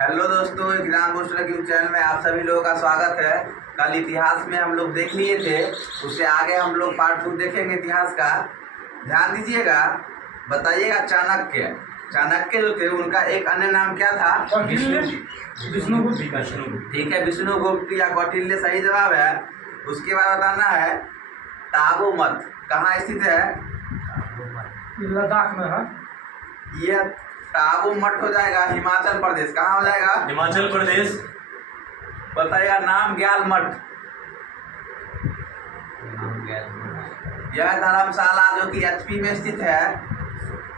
Hello दोस्तों, ज्ञान booster YouTube channel में आप सभी लोगों का स्वागत है। कल इतिहास में हम लोग देख लिए थे, उससे आगे हम लोग पार्ट 2 देखेंगे इतिहास का। ध्यान दीजिएगा, बताइएगा। चाणक्य जो थे उनका एक अन्य नाम क्या था? विष्णुगुप्त। ठीक है, विष्णुगुप्त या कौटिल्य सही जवाब है। उसके बाद बताना है ताबो मठ कहाँ स्थित है? लद्दाख में है। यह ताबो मठ हो जाएगा हिमाचल प्रदेश। कहाँ हो जाएगा? हिमाचल प्रदेश। बताइएगा नाम ग्याल मठ। यह धर्मशाला जो कि एचपी में स्थित है।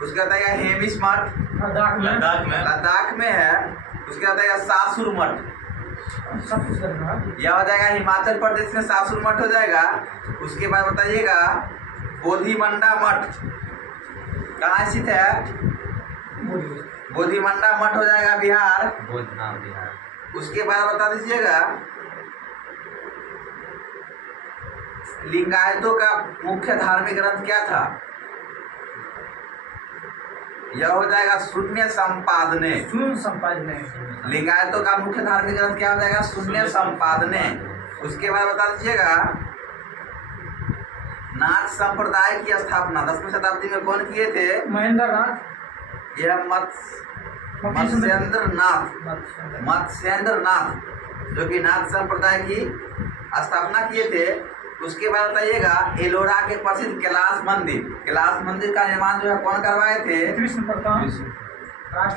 उसका बताइएगा हेमिस मठ लद्दाख में है। उसका बताइएगा सासुर मठ। यह हो जाएगा हिमाचल प्रदेश में, सासुर मठ हो जाएगा। उसके बाद बताइएगा बोधिमंडा मठ कहाँ स्थित है? बोधिमंडा मठ हो जाएगा बिहार। उसके बाद बता दीजिएगा लिंगायतों का मुख्य धार्मिक ग्रंथ क्या था? यह हो जाएगा शून्य संपादने। लिंगायतों का मुख्य धार्मिक ग्रंथ क्या हो जाएगा? शून्य संपादने। उसके बाद बता दीजिएगा नाथ संप्रदाय की स्थापना 10वीं शताब्दी में कौन किए थे? महेंद्र नाथ। यह मत्स्येंद्र नाथ जो कि नाथ संप्रदाय की स्थापना किए थे। उसके बाद बताइएगा एलोरा के प्रसिद्ध कैलाश मंदिर का निर्माण जो है कौन करवाए थे? कृष्ण प्रताप।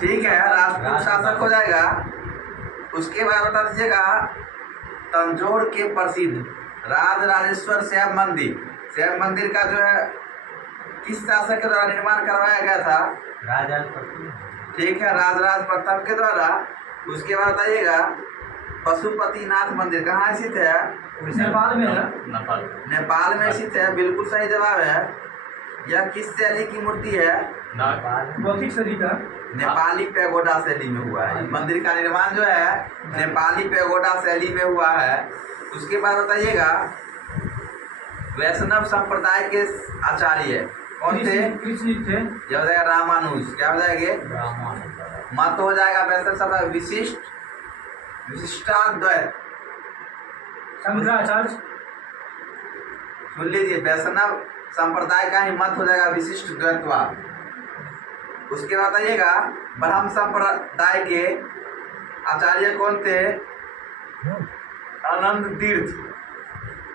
ठीक है, राजपूत शासक हो जाएगा। उसके बाद बता दीजिएगा तंजौर के प्रसिद्ध राजराजेश्वर शैव मंदिर का जो है किस शासक के द्वारा निर्माण करवाया गया था? ठीक है, राजराज प्रथम के द्वारा। उसके बाद बताइएगा पशुपतिनाथ मंदिर कहाँ स्थित है? नेपाल में है। नेपाल में स्थित है, बिल्कुल सही जवाब है। यह किस शैली की मूर्ति है? गौतिक शैली का। नेपाली पैगोडा शैली में हुआ है। मंदिर का निर्माण जो है नेपाली पैगोडा शैली में हुआ है। उसके बाद बताइएगा वैष्णव संप्रदाय के आचार्य कौन थे? कृष्ण थे। यह हो जाएगा रामानुज। क्या हो जाएंगे? मत हो जाएगा वैष्णव संप्रदाय विशिष्टाद्वैत। शंकराचार्य। सुन लीजिए, वैष्णव संप्रदाय का ही मत हो जाएगा विशिष्ट द्वैतवाद। उसके बाद बताइएगा ब्रह्म संप्रदाय के आचार्य कौन थे? अनंत तीर्थ।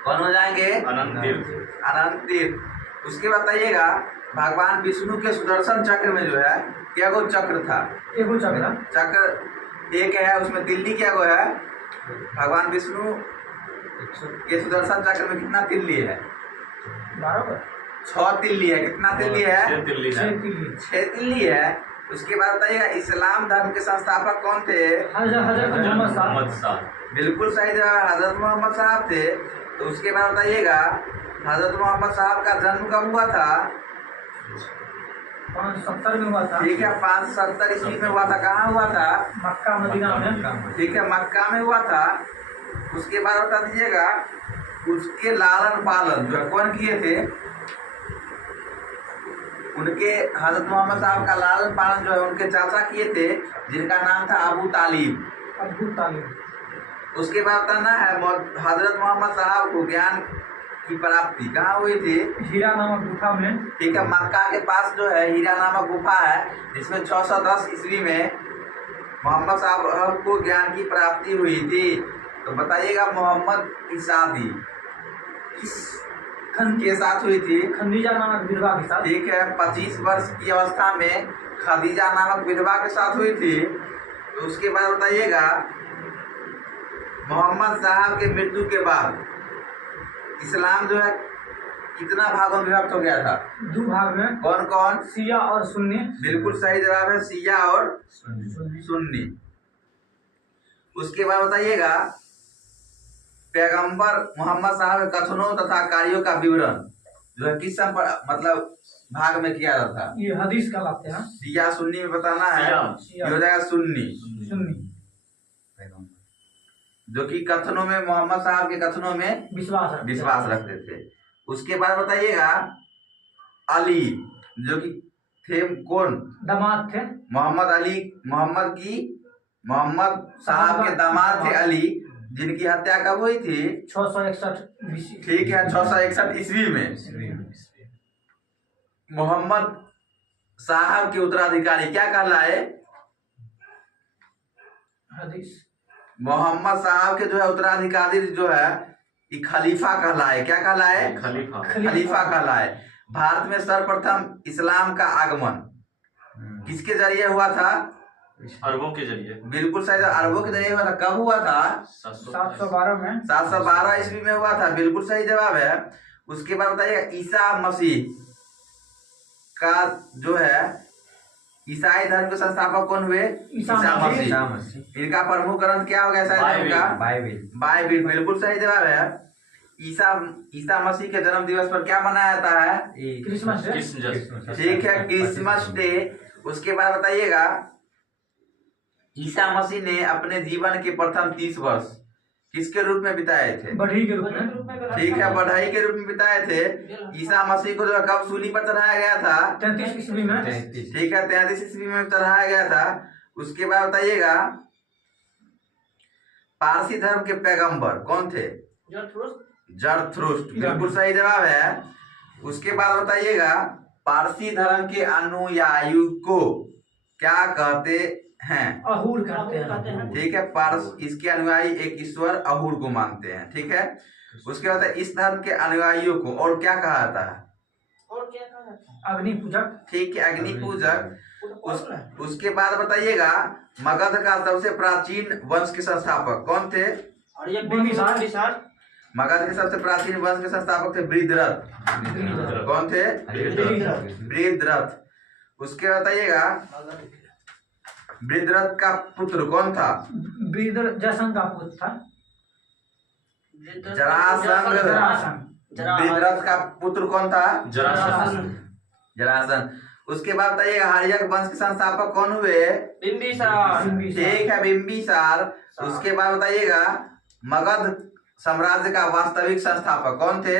कौन हो जाएंगे? अनंत तीर्थ। उसके बताइएगा भगवान विष्णु के सुदर्शन चक्र में जो है क्या गो चक्र था? एगो चक्र एक है, उसमें तिल्ली क्या गो है? भगवान विष्णु के सुदर्शन चक्र में कितना तिल्ली है? 6 तिल्ली है। कितना तिल्ली है? 6 तिल्ली है। उसके बाद बताइएगा इस्लाम धर्म के संस्थापक कौन थे? हजरत मोहम्मद साहब। बिल्कुल सही जवाब, हजरत मोहम्मद साहब थे। तो उसके बाद बताइएगा हजरत मोहम्मद साहब का जन्म कब हुआ था? 570 में हुआ था। ठीक है, 570 ईस्वी में हुआ था। कहाँ हुआ था? मक्का मदीना में। ठीक है, मक्का में हुआ था। उसके बाद बता दीजिएगा उसके लालन पालन जो है कौन किए थे? उनके हजरत मोहम्मद साहब का लालन पालन जो है उनके चाचा किए थे, जिनका नाम था अबू तालिब। उसके बाद बताना है हजरत मोहम्मद साहब को ज्ञान की प्राप्ति कहाँ हुई थी? हीरा नामक गुफा में। ठीक है, मक्का के पास जो है हीरा नामक गुफा है, जिसमें 610 ईस्वी में मोहम्मद साहब को ज्ञान की प्राप्ति हुई थी। तो बताइएगा मोहम्मद की शादी किस के साथ हुई थी? खदीजा नामक विधवा के साथ। ठीक है, 25 वर्ष की अवस्था में खदीजा नामक विधवा के साथ हुई थी। तो उसके बाद बताइएगा मोहम्मद साहब के मृत्यु के बाद इस्लाम जो है कितना भागों में विभक्त हो गया था? 2 भाग में। कौन कौन? शिया और सुन्नी। बिल्कुल सही जवाब है, शिया और सुन्नी। उसके बाद बताइएगा पैगंबर मोहम्मद साहब के कथनों तथा कार्यों का विवरण जो है किस मतलब भाग में किया जाता था? ये हदीस कहलाते हैं। शिया सुन्नी में बताना है। ये हो जाएगा सुन्नी, जो कि कथनों में मोहम्मद साहब के कथनों में विश्वास रखते थे। उसके बाद बताइएगा अली जो कि थे कौन? दामाद थे। मोहम्मद की मोहम्मद साहब के दामाद थे अली, जिनकी हत्या कब हुई थी? 661 BC। ठीक है, 661 ईस्वी में। मोहम्मद साहब के उत्तराधिकारी क्या कहलाए? हदीस। मोहम्मद साहब के जो है उत्तराधिकारी जो है ये खलीफा कहलाए। क्या कहलाए? खलीफा कहलाए। भारत में सर्वप्रथम इस्लाम का आगमन किसके जरिए हुआ था? अरबों के जरिए। बिल्कुल सही, अरबों के जरिए हुआ था। कब हुआ था? 712 में। 712 ईस्वी में हुआ था। बिल्कुल सही जवाब है। उसके बाद बताइएगा ईसा मसीह का जो है ईसाई धर्म के संस्थापक कौन हुए? ईसा मसीह। इनका प्रमुख ग्रंथ क्या हो गया ईसाई धर्म का? बाइबिल। बिल्कुल सही जवाब है। ईसा मसीह के जन्म दिवस पर क्या मनाया जाता है? Christmas day. ठीक है, क्रिसमस डे। उसके बाद बताइएगा ईसा मसीह ने अपने जीवन के प्रथम 30 वर्ष किसके रूप में बिताए थे? बढ़ई के रूप में। ठीक है, बढ़ई के रूप में बिताए थे। ईसा मसीह को जो है कब सूली पर चढ़ाया गया था? 33 ईस्वी में। ठीक है, 33 ईस्वी में चढ़ाया गया था। उसके बाद बताइएगा पारसी धर्म के पैगंबर कौन थे? जरथुस्त्र। बिल्कुल सही जवाब है। उसके बाद बताइएगा पारसी धर्म के अनुयायी को क्या कहते हैं? अहूर कहते हैं। ठीक है, पारस इसके अनुयायी एक ईश्वर अहूर को मानते हैं। ठीक है, उसके बाद इस धर्म के अनुयायियों को और क्या कहा जाता है? अग्नि पूजक। ठीक है, अग्नि पूजक। उसके बाद बताइएगा मगध का सबसे प्राचीन वंश के संस्थापक कौन थे? मगध के सबसे प्राचीन वंश के संस्थापक थे बृहद्रथ। कौन थे? बृहद्रथ। उसके बताइएगा बृहद्रथ का पुत्र कौन था? जरासंध का पुत्र था। जरासंध। बृहद्रथ का पुत्र कौन था? जरासंध। उसके बाद बताइएगा हर्यक वंश के संस्थापक कौन हुए? बिंबिसार। ठीक है, बिंबिसार। उसके बाद बताइएगा मगध साम्राज्य का वास्तविक संस्थापक कौन थे?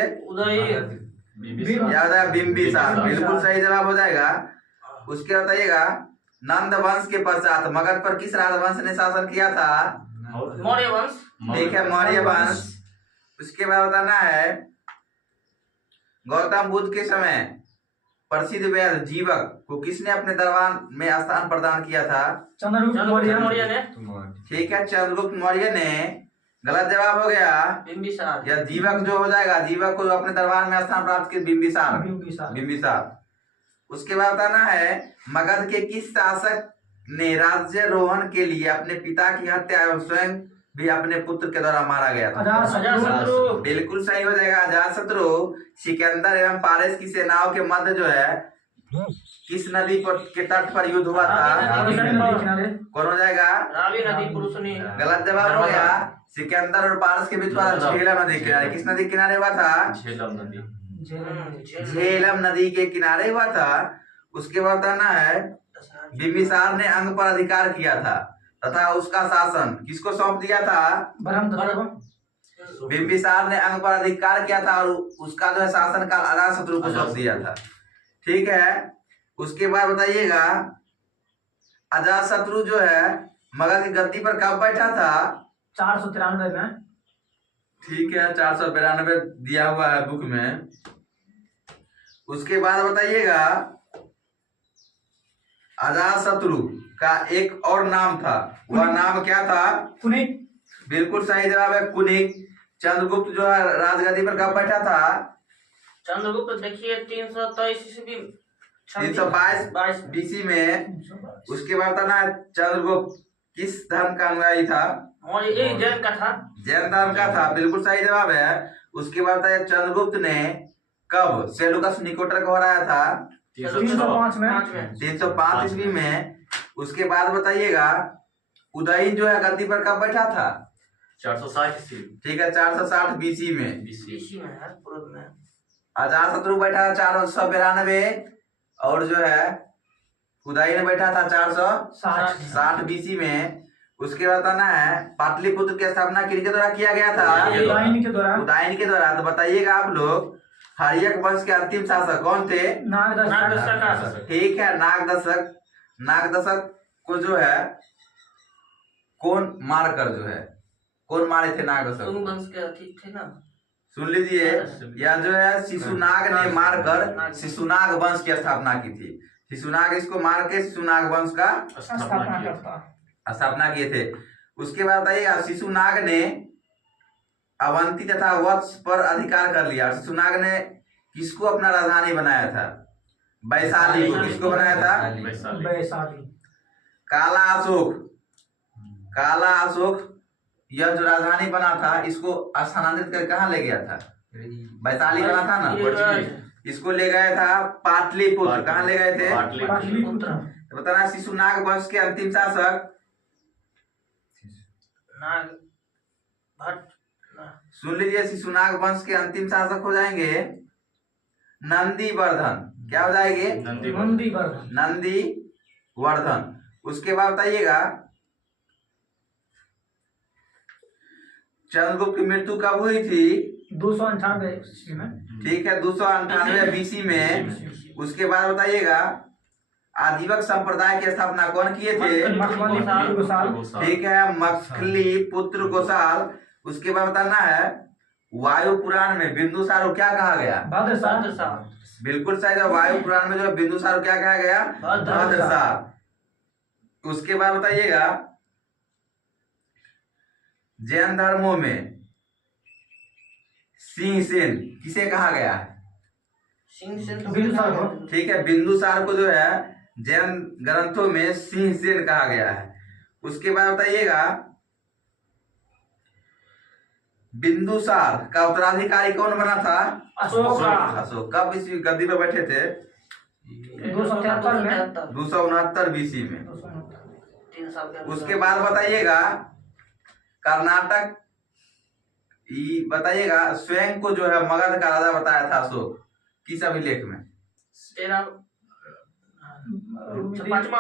बिंबिसार। बिल्कुल सही जवाब हो जाएगा। उसके बताइएगा नंद वंश के पश्चात मगध पर किस राजवंश ने शासन किया था? मौर्य वंश। ठीक है, मौर्य वंश। उसके बाद बताना है गौतम बुद्ध के समय प्रसिद्ध वैद्य जीवक को किसने अपने दरबार में स्थान प्रदान किया था? चंद्रगुप्त मौर्य ने। ठीक है, चंद्रगुप्त मौर्य ने। गलत जवाब हो गया बिंबिसार। या जीवक जो हो जाएगा, जीवक को अपने दरबार में स्थान प्राप्त किया बिंबिसार। उसके बाद बताना है मगध के किस शासक ने राज्यारोहण के लिए अपने पिता की हत्या एवं स्वयं भी अपने पुत्र के द्वारा मारा गया था? अजातशत्रु। बिल्कुल सही हो जाएगा, अजातशत्रु। सिकंदर एवं पारस की सेनाओं के मध्य जो है किस नदी पर के तट पर युद्ध हुआ था? कौन हो जाएगा? रावी नदी। पुरुषनी। गलत जवाब हो गया। सिकंदर और पारस के बीच वाला झेलम नदी किनारे। किस नदी किनारे हुआ था? झेलम नदी के किनारे हुआ था। उसके बाद बताना है बिंबिसार ने अंग पर अधिकार किया था तथा उसका शासन किसको सौंप दिया था? बिंबिसार ने अंग पर अधिकार किया था और उसका जो है शासन काल अजातशत्रु को सौंप दिया था। ठीक है, उसके बाद बताइएगा अजातशत्रु जो है मगध की गद्दी पर कब बैठा था? 493 में। ठीक है, 492 दिया हुआ है बुक में। उसके बाद बताइएगा अजातशत्रु का एक और नाम था, वह नाम क्या था? कुनिक। बिल्कुल सही जवाब है, कुनिक। चंद्रगुप्त जो है राजगद्दी पर कब बैठा था? चंद्रगुप्त देखिए 323 ईस्वी 322 बीसी में। उसके बाद बताना है चंद्रगुप्त किस धर्म का अनुयायी था? जैन का था। जैन धर्म का था। बिल्कुल सही जवाब है। उसके बाद बताइए चंद्रगुप्त ने कब सेलुकस निकोटर को हराया था? 305 में। 305 ईस्वी में। उसके बाद बताइएगा उदयन जो है गद्दी पर कब बैठा था? 460 ईस्वी। ठीक है, 460 बीसी में। में अजातशत्रु बैठा था 492 और जो है उदयन बैठा था 460 बीसी में। उसके बाद बताना है पाटलिपुत्र की स्थापना किनके द्वारा किया गया था? उदयन के द्वारा। तो बताइएगा आप लोग हर्यक वंश के अंतिम शासक कौन थे? नागदशक। ठीक है, नागदशक। नागदशक को जो है कौन मारकर जो है, कौन मारे थे नाग अशोक? तुंग वंश के अति थे ना। सुन लीजिए, यह जो है शिशुनाग ने मारकर शिशुनाग वंश की स्थापना की थी। शिशुनाग इसको मार के शिशुनाग वंश का स्थापना किया। स्थापना किए थे। उसके बाद बताइएगा, शिशुनाग ने अवंती तथा वत्स पर अधिकार कर लिया। शिशुनाग ने किसको अपना राजधानी बनाया था? वैशाली को। किसको बनाया था? वैशाली। काला अशोक, काला अशोक यह जो राजधानी बना था इसको स्थानांतरित कर कहाँ ले गया था? वैशाली बना था ना, इसको ले गया था पाटलिपुत्र। कहाँ ले गए थे? पाटलिपुत्र। तो बताना शिशुनाग वंश के अंतिम शासक नाग भट्ट। सुन लीजिए, शिशुनाग वंश के अंतिम शासक हो जाएंगे नंदीवर्धन। क्या हो जाएंगे? नंदीवर्धन। नंदीवर्धन। उसके बाद बताइएगा, चंद्रगुप्त की मृत्यु कब हुई थी? 298 में। ठीक है, 298 बीसी में। उसके बाद बताइएगा, आजीवक संप्रदाय की स्थापना कौन किए थे? ठीक है, मखली पुत्र गोसाल। उसके बाद बताना है, वायु पुराण में बिंदुसार को क्या कहा गया? भद्रसार। बिल्कुल सही है, वायु पुराण में जो बिंदुसार को क्या कहा गया? भद्रसार। उसके बाद बताइएगा, जैन धर्मों में सिंहसेन किसे कहा गया है? सिंहसेन। ठीक है, बिंदुसार को जो है जैन ग्रंथों में सिंहसेन कहा गया है। उसके बाद बताइएगा, बिंदुसार का उत्तराधिकारी कौन बना था? अशोक। अशोक। कब इस गद्दी पे बैठे थे? 269 बीसी में। 3 साल के। उसके बाद बताइएगा, कर्नाटक बताइएगा, स्वयं को जो है मगध का राजा बताया था अशोक, किस अभिलेख में? पांचवा।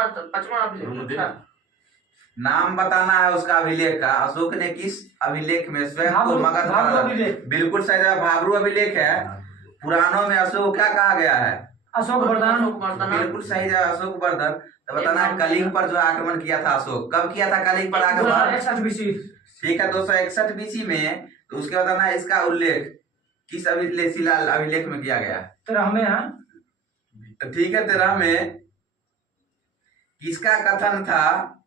नाम बताना है उसका अभिलेख का। अशोक ने किस अभिलेख में स्वयं को मगध का राजा? बिल्कुल सही है, भाब्रू अभिलेख है। पुराणों में अशोक क्या कहा गया है? अशोक वर्धन। बिल्कुल सही है, अशोक वर्धन। तो बताना है, कलिंग पर जो आक्रमण किया था अशोक, कब किया था कलिंग पर आक्रमण? 261 बीसी। ठीक है, 261 बीसी में। तो उसके बताना है, इसका उल्लेख किस अभिलेख में किया गया? 13 में है। ठीक है, 13 में। किसका कथन था?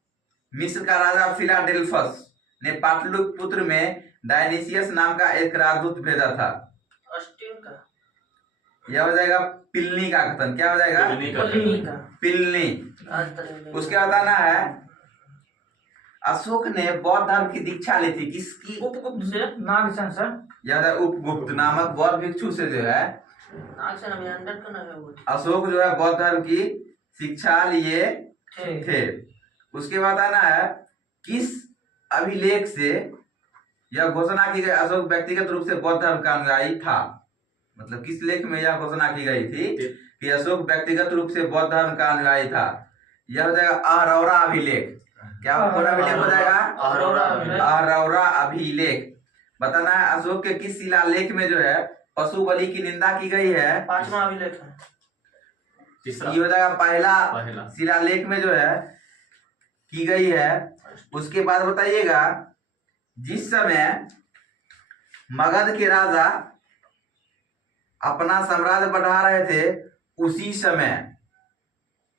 मिस्र का राजा फिलाडेल्फस ने पाटलिपुत्र में डायनिसियस नाम का एक राजदूत भेजा था। अस्टिन का। यह हो जाएगा पिलनी का कथन। क्या हो जाएगा? पिलनी। उसके बताना है, अशोक ने बौद्ध धर्म की दीक्षा ली थी किसकी? उपगुप्त से। नागसेन सर। यह उपगुप्त नामक बौद्ध भिक्षु से जो है नागसेन अभिनंदन का नाम है वो। अशोक जो है बौद्ध धर्म की शिक्षा लिए थे। उसके बाद आना है, किस अभिलेख से यह घोषणा की गई अशोक व्यक्तिगत रूप से बौद्ध धर्म का अनुयायी था? मतलब किस लेख में यह घोषणा की गई थी कि अशोक व्यक्तिगत रूप से बौद्ध धर्म का अनुयायी था? यह हो जाएगा अहरौरा अभिलेख। क्या पूरा अभिलेख हो जाएगा? अहरौरा अभिलेख। बताना है, अशोक के किस शिलालेख में जो है पशु बलि की निंदा की गई है? 5वां अभिलेख है। ये हो जाएगा पहला शिलालेख में जो है की गई है। उसके बाद बताइएगा, जिस समय मगध के राजा अपना साम्राज्य बढ़ा रहे थे, उसी समय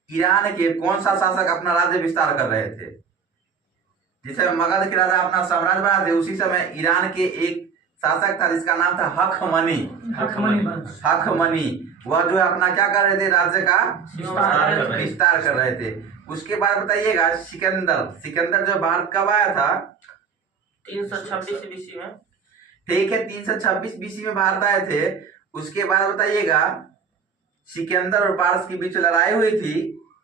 ईरान के कौन सा शासक अपना राज्य विस्तार कर रहे थे? जिस समय मगध के राजा अपना साम्राज्य बढ़ा रहे थे, उसी समय ईरान के एक शासक था जिसका नाम था हखमनी। वह जो है अपना क्या कर रहे थे? राज्य का विस्तार कर रहे थे। उसके बाद बताइएगा, सिकंदर जो भारत कब आया था? 326 बीसी में। ठीक है, 326 बीसी में भारत आए थे। उसके बाद बताइएगा, सिकंदर और पारस के बीच लड़ाई हुई थी,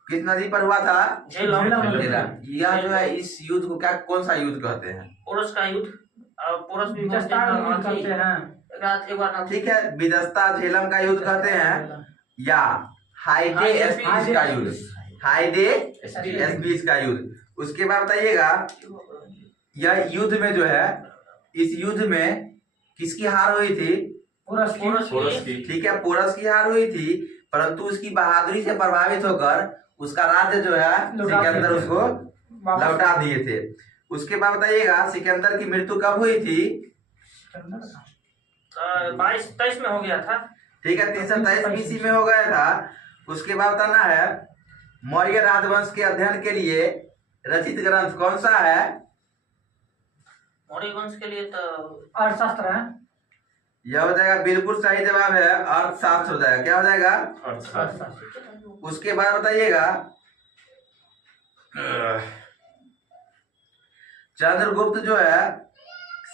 किस नदी पर हुआ था? झेलम। यह जो है इस युद्ध को क्या कौन सा युद्ध कहते हैं? पोरस का युद्ध। पोरस भी कहते हैं। ठीक है, विदस्ता झेलम का युद्ध कहते हैं, या हाइडे एस्पीज का युद्ध। हाइडे एस्पीज का युद्ध। उसके बाद बताइएगा, यह युद्ध में जो है, इस युद्ध में किसकी हार हुई थी? पोरस की। ठीक है, पोरस की हार हुई थी, परंतु उसकी बहादुरी से प्रभावित होकर उसका राज्य जो है सिकंदर उसको लौटा दिए थे। उसके बाद बताइएगा सिकंदर की मृत्यु कब हुई थी? 22-23 में हो गया था। ठीक है, 323 BC में हो गया था। उसके बाद बताना है मौर्य राजवंश के अध्ययन के लिए रचित ग्रंथ कौन सा है? मौर्य वंश के लिए तो अर्थशास्त्र है। यह हो जाएगा, बिल्कुल सही जवाब है, अर्थशास्त्र हो जाएगा। क्या हो जाएगा? अर्थशास्त्र। उसके बाद बताइएगा चंद्रगुप्त जो है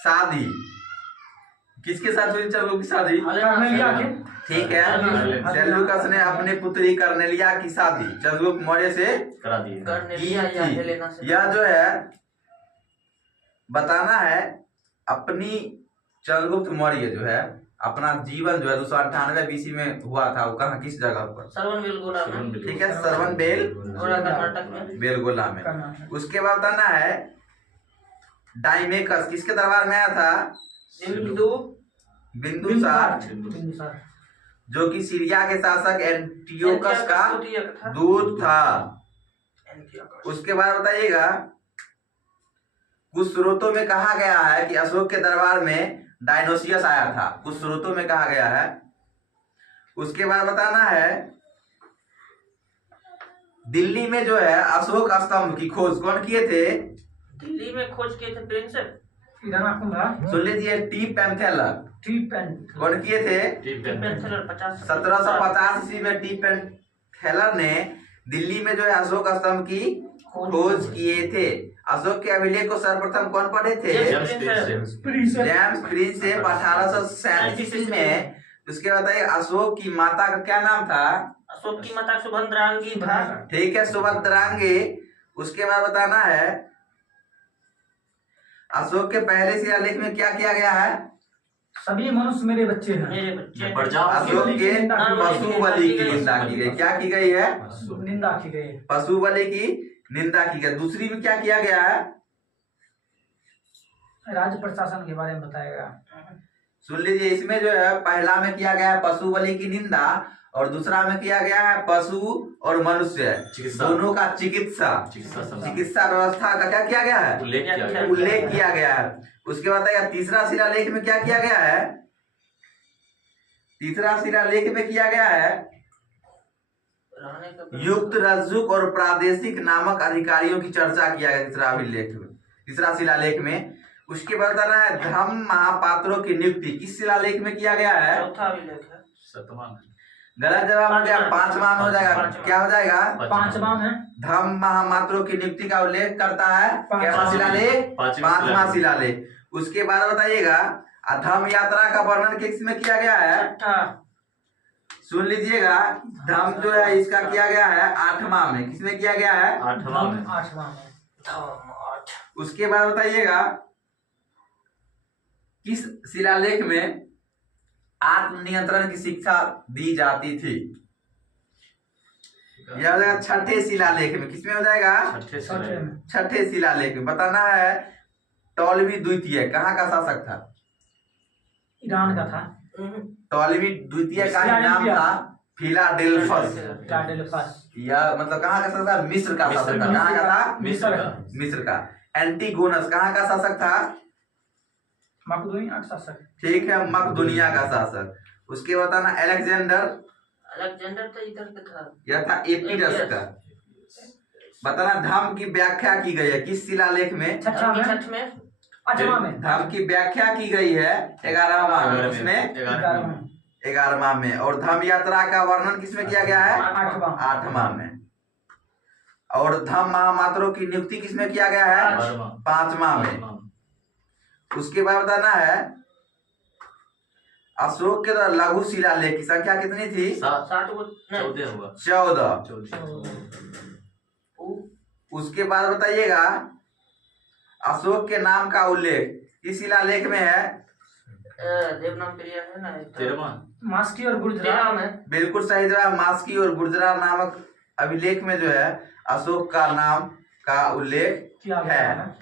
शादी किसके साथ हुई? चंद्रगुप्त की शादी कर्नेलिया की। ठीक है, सेल्यूकस ने अपने पुत्री कर्नेलिया की शादी चंद्रगुप्त मौर्य से करा दिए। कर्नेलिया या हेलेना से। यह जो है बताना है अपनी चंद्रगुप्त मौर्य जो है अपना जीवन जो है 298 BC में हुआ था, वो कहाँ किस जगह पर? सरवनबेलगोला में। ठीक है, सरवनबेल गोला कर्नाटक में। बेलगोला में। कर्नाटक। उसके बाद बताना है डाइमेकस किसके दरबार में आया था? बिंदुसार, बिंदुसार। जो कि सीरिया के शासक एंटियोकस का था। दूत था। उसके बाद बताइएगा कुछ स्रोतों में कहा गया है कि अशोक के दरबार में डायनोसियस आया था, कुछ स्रोतों में कहा गया है। उसके बाद बताना है दिल्ली में जो है अशोक स्तंभ की खोज कौन किए थे? दिल्ली में खोज किए थे प्रिंस सुन लीजिए, टी पैंथेलर। कौन किए थे? 1750 ईस्वी में टी पैंथेलर ने दिल्ली में जो है अशोक स्तंभ की खोज किए थे। अशोक के अभिलेख को सर्वप्रथम कौन पढ़े थे? जेम्स प्रिंस से 1837 ईस्वी में। उसके बाद बताइए अशोक की माता का क्या नाम था? अशोक की माता सुभद्रांगी था। ठीक है, सुभद्रांगी। उसके बाद बताना है अशोक के पहले शिलालेख में क्या किया गया है? सभी मनुष्य मेरे बच्चे हैं। मेरे बच्चे। अशोक के पशु बलि की निंदा की गई। क्या की गई है? निंदा की गई। पशु बलि की निंदा की गई। दूसरी में क्या किया गया है? राज्य प्रशासन के बारे में बताएगा। सुन लीजिए, इसमें जो है पहला में किया गया है पशु बलि की निंदा और दूसरा में किया गया है पशु और मनुष्य दोनों का चिकित्सा व्यवस्था का क्या किया गया है? उल्लेख किया गया है। उसके बाद तीसरा शिलालेख में क्या किया गया है? तीसरा शिलालेख में किया गया है युक्त, रज्जुक और प्रादेशिक नामक अधिकारियों की चर्चा किया गया तीसरा अभिलेख में, तीसरा शिलालेख में। उसके बाद बताना है धम्म महापात्रों की नियुक्ति किस शिलालेख में किया गया है? चौथा अभिलेख है। गलत जवाब हो गया, पांचवा में हो जाएगा। क्या हो जाएगा? पांचवा में धम्म महापात्रों की नियुक्ति का उल्लेख करता है कैसा शिलालेख? पांचवा शिलालेख। उसके बाद बताइएगा धम्म यात्रा का वर्णन किस में किया गया है? सुन लीजिएगा, धम्म जो है इसका किया गया है 8वां में। किसमें किया गया है? 8वां में। उसके बाद बताइएगा किस शिलालेख में आत्मनियंत्रण की शिक्षा दी जाती थी? यह हो जाएगा छठे शिलालेख में। किसमें हो जाएगा? छठे शिलालेख में। बताना है टॉलमी द्वितीय कहाँ का शासक था? ईरान का था। टॉलमी द्वितीय का ही नाम था फिलाडेल्फस। यह मतलब कहाँ का शासक था? मिस्र का शासक था। कहाँ का था? मिस्र का। एंटीगोनस कहाँ का शासक था? मकदूनिया का शासक। ठीक है, मकदूनिया का शासक। उसके बताना अलेक्जेंडर तो इधर का था। यह था एपिडस का। बताना धम्म की व्याख्या की गई है किस शिलालेख में? छठ में। धम्म की व्याख्या की गई है 11वां में। उसमें 11वां में। और धम्म यात्रा का वर्णन किसमें किया गया है? 8वां में। और धम्म महामात्रों की नियुक्ति किसमें किया गया है? 5वां में। उसके बाद बताना है अशोक के द्वारा लघु शिलालेख की संख्या कितनी थी? 14। उसके बाद बताइएगा अशोक के नाम का उल्लेख किस शिलालेख में है? देवनागरी है ना। मास्की और गुर्जरा में। बिल्कुल सही जवाब। मास्की और गुर्जरा नामक अभिलेख में जो है अशोक का नाम का उल्लेख किया है।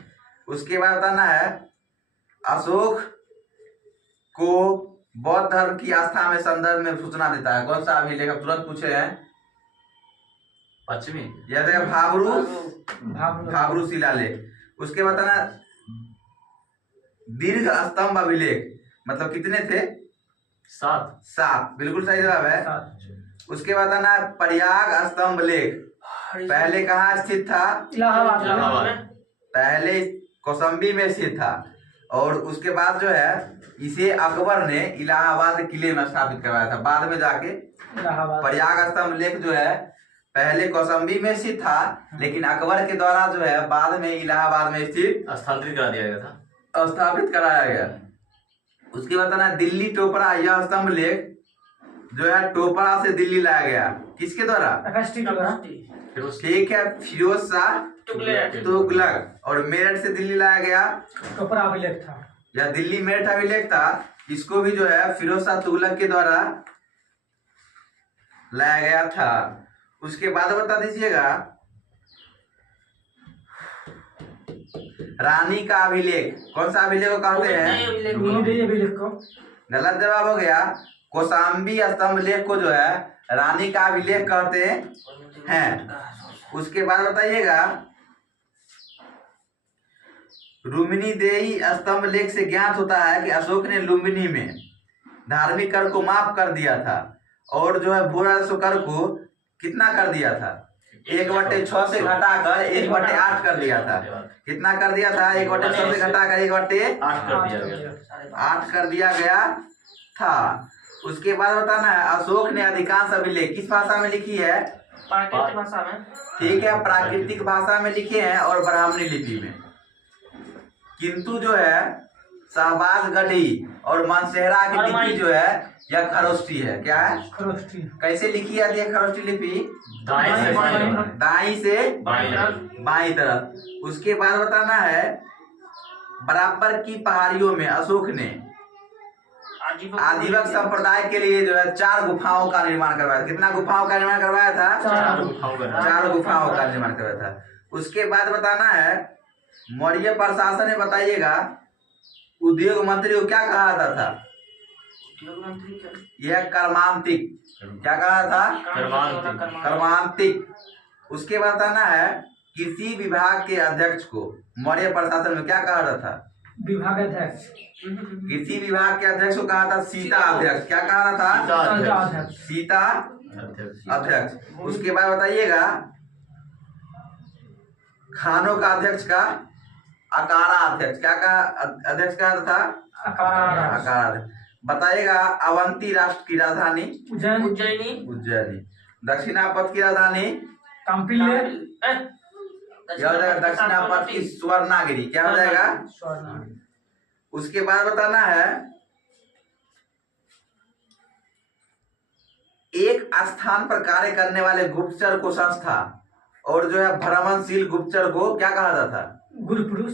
उसके बाद बताना है अशोक को बौद्ध धर्म की आस्था में संदर्भ में सूचना देता है। कौन सा अभिलेख? तुरंत पूछे हैं। पश्चिमी यह भाबरू शिलालेख। उसके बताना दीर्घ स्तंभ अभिलेख, मतलब कितने थे? 7। 7, बिल्कुल सही जवाब है। 7 उसके बताना प्रयाग स्तंभ लेख पहले कहाँ स्थित था? इलाहाबाद इलाहाबाद। पहले कौशाम्बी में स्थित था, और उसके बाद जो है इसे अकबर ने इलाहाबाद किले में स्थापित करवाया था। बाद में जाके इलाहाबाद प्रयाग स्तंभ लेख जो है पहले कौशाम्बी में स्थित था, लेकिन अकबर के द्वारा जो है बाद में इलाहाबाद में स्थित स्थानांतरित करा दिया गया था, स्थापित कराया गया। उसके बाद ना दिल्ली टोपरा, यह स्तंभ लेख जो है टोपरा से दिल्ली लाया गया, किसके द्वारा? अगस्ती के द्वारा फिर उस ठीक है, फिरोज शाह तुगलक, और मेरठ से दिल्ली लाया गया, टोपरा अभिलेख था। या दिल्ली मेरठ अभिलेख था। इसको भी जो है फिरोज शाह तुगलक के द्वारा लाया गया था। उसके बाद बता दीजिएगा रानी का अभिलेख, कौन सा अभिलेख को कहते हैं? भूमिदेवी अभिलेख को गलत जवाब हो गया। कौशाम्बी स्तंभ लेख को जो है रानी का अभिलेख कहते हैं। उसके बाद बताइएगा लुम्बिनी देई स्तंभ लेख से ज्ञात होता है कि अशोक ने लुम्बिनी में धार्मिक कर को माफ कर दिया था, और जो है भू राजस्व कर को कितना कर दिया था? 1/6 से घटाकर 1/8 कर दिया था। कितना कर दिया था? 1/6 से घटाकर 1/8 8 कर दिया गया। 8 कर दिया गया था। उसके बाद बताना है अशोक ने अधिकांश अभिलेख किस भाषा में लिखी है? प्राकृतिक भाषा में। ठीक है, प्राकृतिक भाषा में लिखे हैं और ब्राह्मणी लिपि में। किंतु जो है शहबाज गढ़ी और मनसेहरा की लिपि जो है यह खरोष्टी है। क्या है? खरोष्टी। कैसे लिखी जाती है खरोष्टी लिपि? दाएं से बाएं। दाई से बाईं तरफ। बाई तरफ। उसके बाद बताना है बराबर की पहाड़ियों में अशोक ने आजीवक संप्रदाय के लिए जो है 4 गुफाओं का निर्माण करवाया था। कितना गुफाओं का निर्माण करवाया था? 4 गुफाओं का 4 गुफाओं का निर्माण करवाया था। उसके बाद बताना है मौर्य प्रशासन में बताइएगा उद्योग मंत्री को क्या कहा जाता था? यह कर्मांतिक। क्या कहा था? कर्मांतिक। उसके बाद बताना है कृषि विभाग के अध्यक्ष को मौर्य प्रशासन में क्या कहा जाता था? विभाग अध्यक्ष। कृषि विभाग के अध्यक्ष को कहा था सीता अध्यक्ष। क्या कहा था? सीता अध्यक्ष। उसके बाद बताइएगा खानों का अध्यक्ष का अकारा अध्यक्ष। क्या कहा? अध्यक्ष कहा था? अकारा। बताइएगा अवंती राष्ट्र की राजधानी? उज्जैनी। दक्षिणापथ की राजधानी? कांपिल्य। यह हो जाएगा दक्षिणापथ की स्वर्णागिरी। क्या हो जाएगा? उसके बाद बताना है एक स्थान पर कार्य करने वाले गुप्तचर को संस्था, और जो है भ्रमणशील गुप्तचर को क्या कहा जाता था? गुरु पुरुष।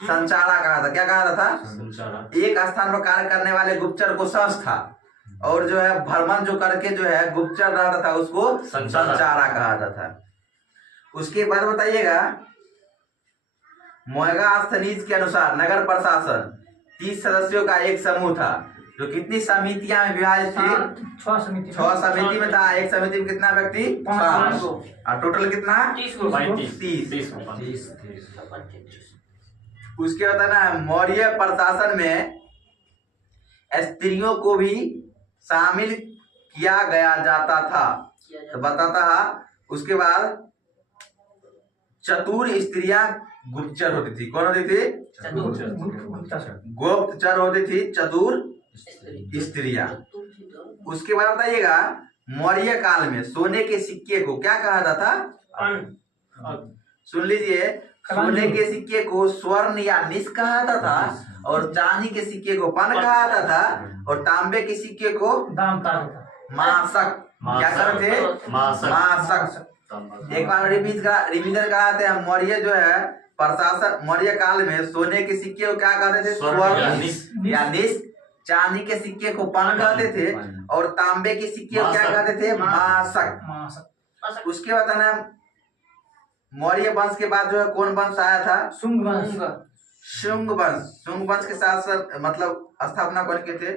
संचारा कहा था। क्या कहा जाता था? एक स्थान पर कार्य करने वाले गुप्तचर को संस्था, और जो है भ्रमण जो करके जो है गुप्तचर रहता था उसको संचारा कहा जाता था। उसके बाद बताइएगा मोएगास्थनीज के अनुसार नगर प्रशासन 30 सदस्यों का एक समूह था जो कितनी समितियां में विभाजित थी? 6 समिति। 6 समिति में था। एक समिति में कितना व्यक्ति? 5। और टोटल कितना? 30। उसके बताना है मौर्य प्रशासन में स्त्रियों को भी शामिल किया गया जाता था। तो बताता है उसके बाद चतुर स्त्रियां गुप्तचर होती थी। कौन होती थी? गुप्तचर होती थी चतुर स्त्रियां। उसके बाद बताइएगा मौर्य काल में सोने के सिक्के को क्या कहा जाता था? सुन लीजिए, सोने के सिक्के को स्वर्ण या निश कहा जाता था, और चांदी के सिक्के को पन कहा जाता था, और तांबे के सिक्के को मासक। क्या करते थे? मासक। एक बार रिवीजन कराते हैं। मौर्य जो है प्रशासन मौर्य काल में सोने के सिक्के को क्या कहते थे? स्वर्ण या निश। चांदी के सिक्के को पन कहते थे, और तांबे के सिक्के को क्या कहते थे? मासक। उसके बाद ना मौर्य वंश के बाद जो है कौन वंश आया था? शुंग वंश। शुंग वंश। शुंग वंश के साथ साथ मतलब स्थापना कौन के थे?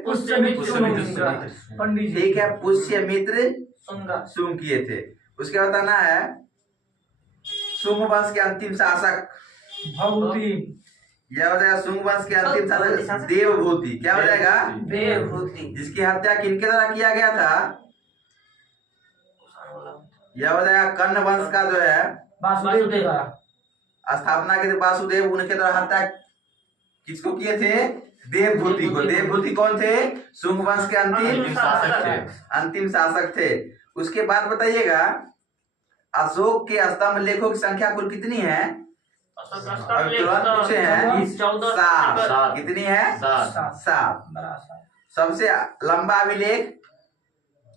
पंडित। ठीक है, पुष्यमित्र शुंग किए थे। उसके बाद बताना है शुंग वंश के अंतिम शासक भगवती यह हो जाएगा शुंग वंश के अंतिम शासक देवभूति। क्या हो जाएगा? देवभूति। जिसकी हत्या किनके द्वारा किया गया था? यह हो जाएगा कर्ण वंश का जो है वासुदेव के द्वारा स्थापना के थे वासुदेव, उनके द्वारा हत्या किसको किए थे? देवभूति को। देवभूति कौन थे? शुंग वंश के अंतिम शासक थे। उसके बाद बताइएगा अशोक के स्तंभ लेखों की संख्या कुल कितनी है? अभी तुरंत पूछे हैं 7। कितनी है? 7। बड़ा सा सबसे लंबा अभिलेख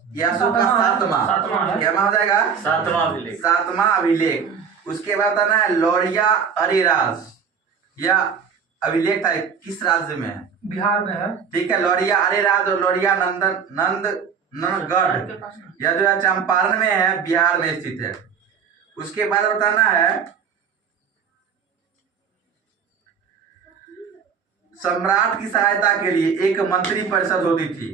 यह अशोक का 7वां। क्या हो जाएगा? 7वां अभिलेख। उसके बाद बताना है लौरिया अरेराज। यह अभिलेख था किस राज्य में है? बिहार में है। ठीक है, लौरिया अरेराज और लौरिया नंदगढ़ यह जो है चंपारण में है, बिहार में स्थित है। उसके बाद बताना है सम्राट की सहायता के लिए एक मंत्री परिषद होती थी।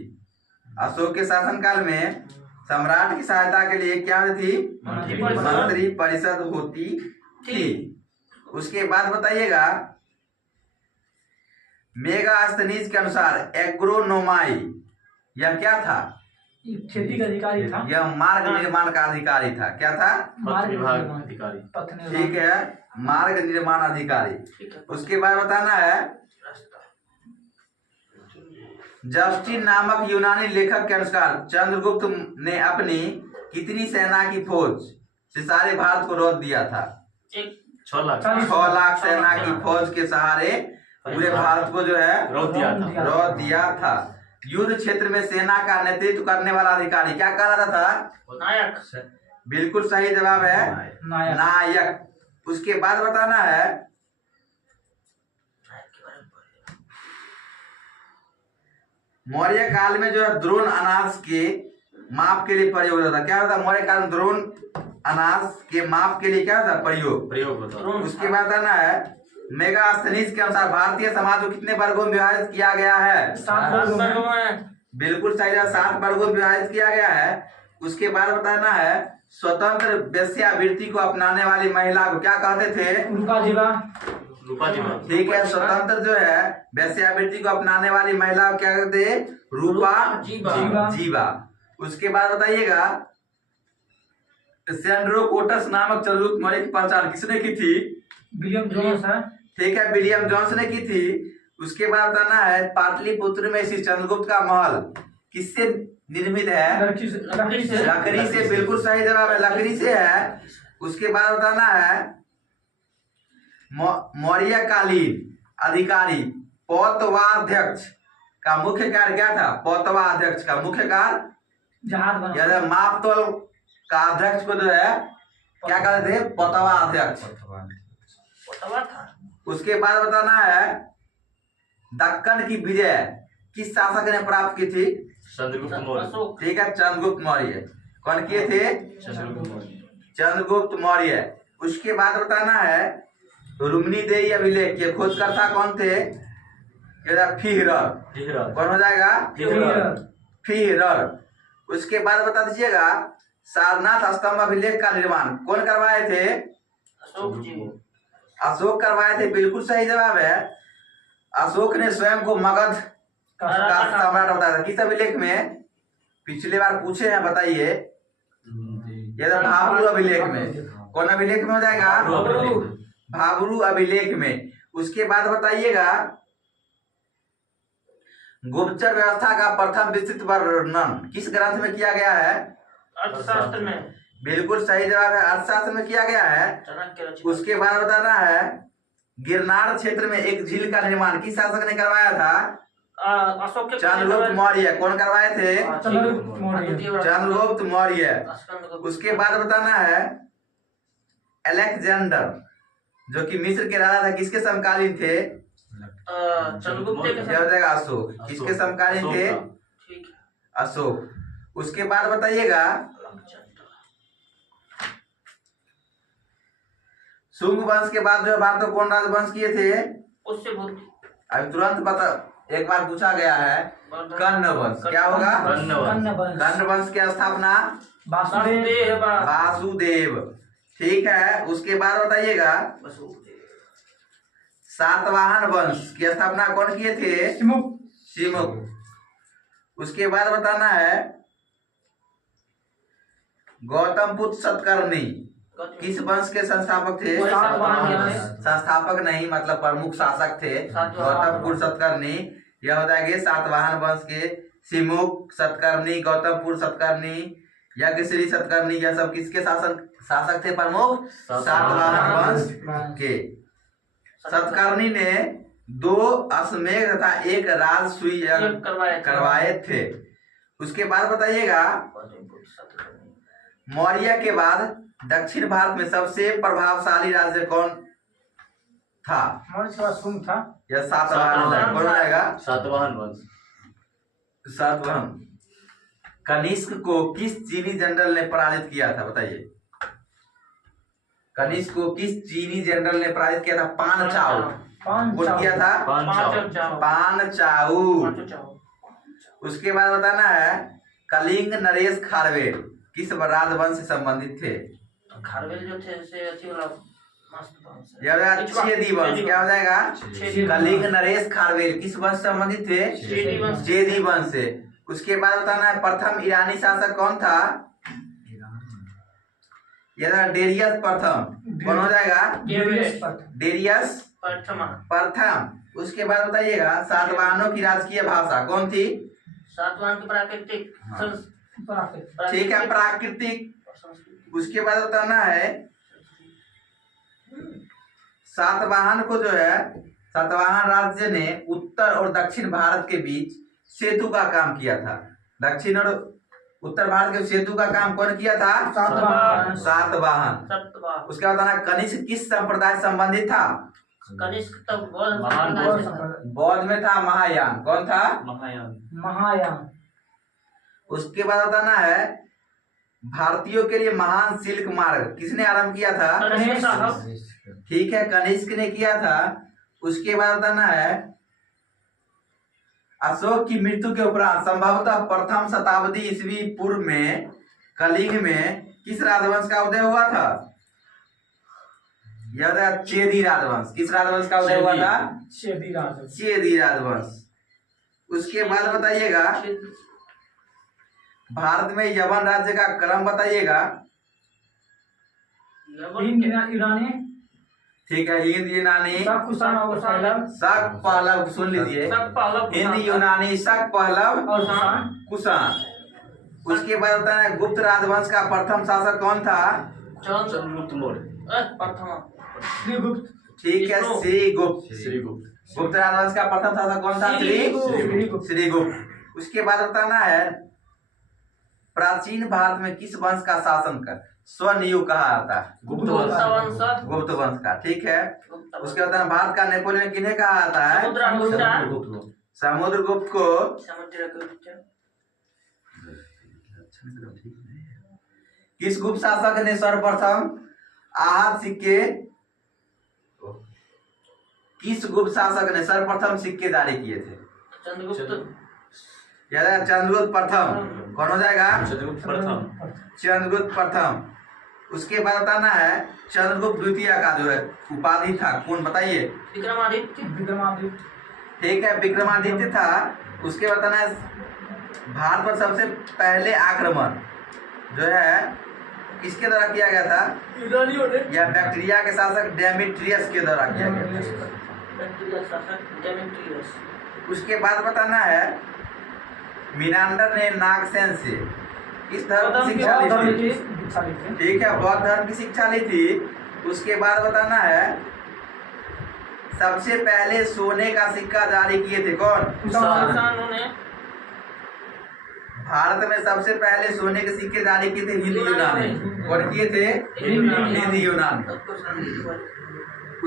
अशोक के शासनकाल में सम्राट की सहायता के लिए क्या होती थी? मंत्री परिषद होती थी। उसके बाद बताइएगा मेगास्थनीज के अनुसार एग्रोनोमाई यह क्या था? खेती का अधिकारी था। यह मार्ग निर्माण का अधिकारी था। क्या था? मार्ग विभाग निर्माण। अधिकारी। पथ निर्माण। ठीक है, मार्ग निर्माण अधिकारी। उसके बाद बताना है जस्टिन नामक यूनानी लेखक के अनुसार चंद्रगुप्त ने अपनी कितनी सेना की फौज से सारे भारत को रोक दिया था? 6 लाख 6 लाख सेना की फौज के सहारे पूरे भारत को जो है रोक दिया था। युद्ध क्षेत्र में सेना का नेतृत्व करने वाला अधिकारी क्या कहलाता था? नायक। बिल्कुल सही जवाब है नायक। उसके बाद बताना है मौर्य काल में जो है द्रोण अनाज के माप के लिए प्रयोग होता था। क्या होता? मौर्य काल में द्रोण अनाज के माप के लिए क्या होता? प्रयोग होता। उसके बाद बताना है मेगास्थनीज के अनुसार भारतीय समाज को कितने वर्गों में विभाजित किया गया है? 7 वर्गों में। बिल्कुल सही है, 7 वर्गों में विभाजित किया गया है। उसके बाद बताना है स्वतंत्र वेश्यावृत्ति को अपनाने वाली महिला को क्या कहते थे? रूपा जीवा। ठीक है, स्वतंत्र जो है वेश्यावृत्ति को अपनाने वाली महिला को क्या कहते हैं? रूपा जीवा। उसके बाद बताइएगा सेंड्रोकोटस नामक चंद्रगुप्त मौर्य की पहचान किसने की थी? विलियम जोन्स है। ठीक है, विलियम जोन्स ने की थी। उसके बाद बताना है पाटलिपुत्र में स्थित चंद्रगुप्त का महल किससे निर्मित है? लकड़ी से। बिल्कुल सही जवाब है, लकड़ी से है। उसके बाद बताना है मौर्यकालीन अधिकारी पौतवाध्यक्ष का मुख्य कार्य क्या था? पौतवाध्यक्ष का मुख्य कार्य जहाज मापतोल का अध्यक्ष को जो है क्या कहते थे? पौतवाध्यक्ष। उसके बाद बताना है दक्कन की विजय किस शासक ने प्राप्त की थी? चंद्रगुप्त मौर्य। ठीक है, चंद्रगुप्त मौर्य। कौन किए थे? चंद्रगुप्त मौर्य। उसके बाद बताना है रुक्मिणीदेवी अभिलेख के खोजकर्ता कौन थे? फिहरर। कौन हो जाएगा? फिहरर। उसके बाद बता दीजिएगा सारनाथ स्तंभ अभिलेख का निर्माण कौन करवाए थे? अशोक करवाए थे। बिल्कुल सही जवाब है। अशोक ने स्वयं को मगध का सम्राट बताया था। किस अभिलेख में? पिछले बार पूछे हैं, बताइए। ये तो भाबरू अभिलेख में। कौन अभिलेख में हो जाएगा? भाबरू अभिलेख में। उसके बाद बताइएगा गुप्तचर व्यवस्था का प्रथम विस्तृत वर्णन किस ग्रंथ में किया गया है? अर्थशास्त्र में। बिल्कुल सही जवाब है, अर्थशास्त्र में किया गया है। उसके बाद बताना है गिरनार क्षेत्र में एक झील का निर्माण किस शासक ने करवाया था? चंद्रगुप्त मौर्य। कौन करवाए थे? चंद्रगुप्त मौर्य। उसके बाद बताना है अलेक्जेंडर जो कि मिस्र के राजा थे किसके समकालीन थे? चंद्रगुप्त। अशोक। किसके समकालीन थे? अशोक। उसके बाद बताइएगा शुंग वंश के बाद जो भारत को कौन राजवंश किए थे? अभी तुरंत बता, एक बार पूछा गया है कर्ण वंश। क्या होगा? कर्ण वंश की स्थापना वासुदेव। ठीक है। उसके बाद बताइएगा सातवाहन वंश की स्थापना कौन किए थे? शिमुक। उसके बाद बताना है गौतम पुत्र सतकर्णी किस वंश के संस्थापक थे? संस्थापक नहीं, मतलब प्रमुख शासक थे। गौतम पुत्र सतकर्णी यह हो जाएंगे सातवाहन वंश के। शिमुक, सतकर्णी, गौतमपुर सतकर्णी, यज्ञश्री सतकर्णी, यह सब किसके शासक थे? प्रमुख सातवाहन वंश के। सतकर्णी ने 2 अश्वमेध तथा 1 राजसूय यज्ञ करवाए थे। उसके बाद बताइएगा मौर्य के बाद दक्षिण भारत में सबसे प्रभावशाली राज्य कौन था? शुंग था। यह सातवाहन कौन आएगा? सातवाहन वंश। सातवाहन। कनिष्क को किस चीनी जनरल ने पराजित किया था? बताइए। कनिष्क को किस चीनी जनरल ने पराजित किया था? पान चाओ। कौन किया था? पान चाओ। उसके बाद बताना है कलिंग नरेश खारवेल किस राजवंश से संबंधित थे? खारवेल जो थे से अच्छी वाला चेदी वंश। क्या हो जाएगा? कलिंग नरेश खारवेल किस वंश से संबंधित थे? चेदी वंश से। उसके बाद बताना है प्रथम ईरानी शासक कौन था? डेरियस प्रथम। कौन हो जाएगा? डेरियस प्रथम। उसके बाद बताइएगा सातवाहनों की राजकीय भाषा कौन थी? सातवाहन की प्राकृतिक। ठीक है, प्राकृतिक। उसके बाद बताना है सातवाहन को जो है सातवाहन राज्य ने उत्तर और दक्षिण भारत के बीच सेतु का काम किया था। दक्षिण और उत्तर भारत के सेतु का काम कौन किया था? सातवाहन। उसके बाद बताना कनिष्क किस संप्रदाय से संबंधित था? कनिष्क तब बौद्ध में था। महायान। कौन था? महायान। उसके बाद बताना है भारतीयों के लिए महान सिल्क मार्ग किसने आरंभ किया था? ठीक है, कनिष्क ने किया था। उसके बाद बताना है अशोक की मृत्यु के उपरांत संभवतः प्रथम शताब्दी ईस्वी पूर्व में कलिंग में किस राजवंश का उदय हुआ था? यह था चेदी राजवंश। किस राजवंश का उदय हुआ था? चेदी राजवंश। उसके बाद बताइएगा भारत में यवन राज्य का क्रम बताइएगा। ईरानी। ठीक है, हिंद यूनानी शक पहलव। सुन लीजिए, हिंद यूनानी शक पहलव और कुषाण। उसके बाद बताना है गुप्त राजवंश का प्रथम शासक कौन था? चंद्रगुप्त मौर्य। श्रीगुप्त। ठीक है, श्रीगुप्त। गुप्त राजवंश का प्रथम शासक कौन था? श्रीगुप्त। उसके बाद बताना है प्राचीन भारत में किस वंश का शासन कर स्वनियुक्त कहा जाता है? गुप्त वंश। गुप्त वंश का। ठीक है। उसके बाद भारत का नेपोलियन किन्हें कहा जाता है? समुद्रगुप्त को। किस गुप्त शासक ने सर्वप्रथम आहत सिक्के किस गुप्त शासक ने सर्वप्रथम सिक्के जारी किए थे? चंद्रगुप्त प्रथम। कौन हो जाएगा? चंद्रगुप्त प्रथम। उसके बाद बताना है चंद्रगुप्त द्वितीय का जो है उपाधि था कौन? बताइए। विक्रमादित्य। ठीक है, विक्रमादित्य था। उसके बाद बताना है भारत पर सबसे पहले आक्रमण जो है किसके द्वारा किया गया था? या बैक्टीरिया के शासक डेमेट्रियस के द्वारा किया गया था। उसके बाद बताना है मिनांडर ने नागसेन से किस धर्म की शिक्षा ली थी? ठीक है, बौद्ध धर्म की शिक्षा ली थी। उसके बाद बताना है सबसे पहले सोने का सिक्का जारी किए थे कौन? भारत में सबसे पहले सोने के सिक्के जारी किए थे हिंद यूनानी। कौन किए थे? हिंद यूनानी।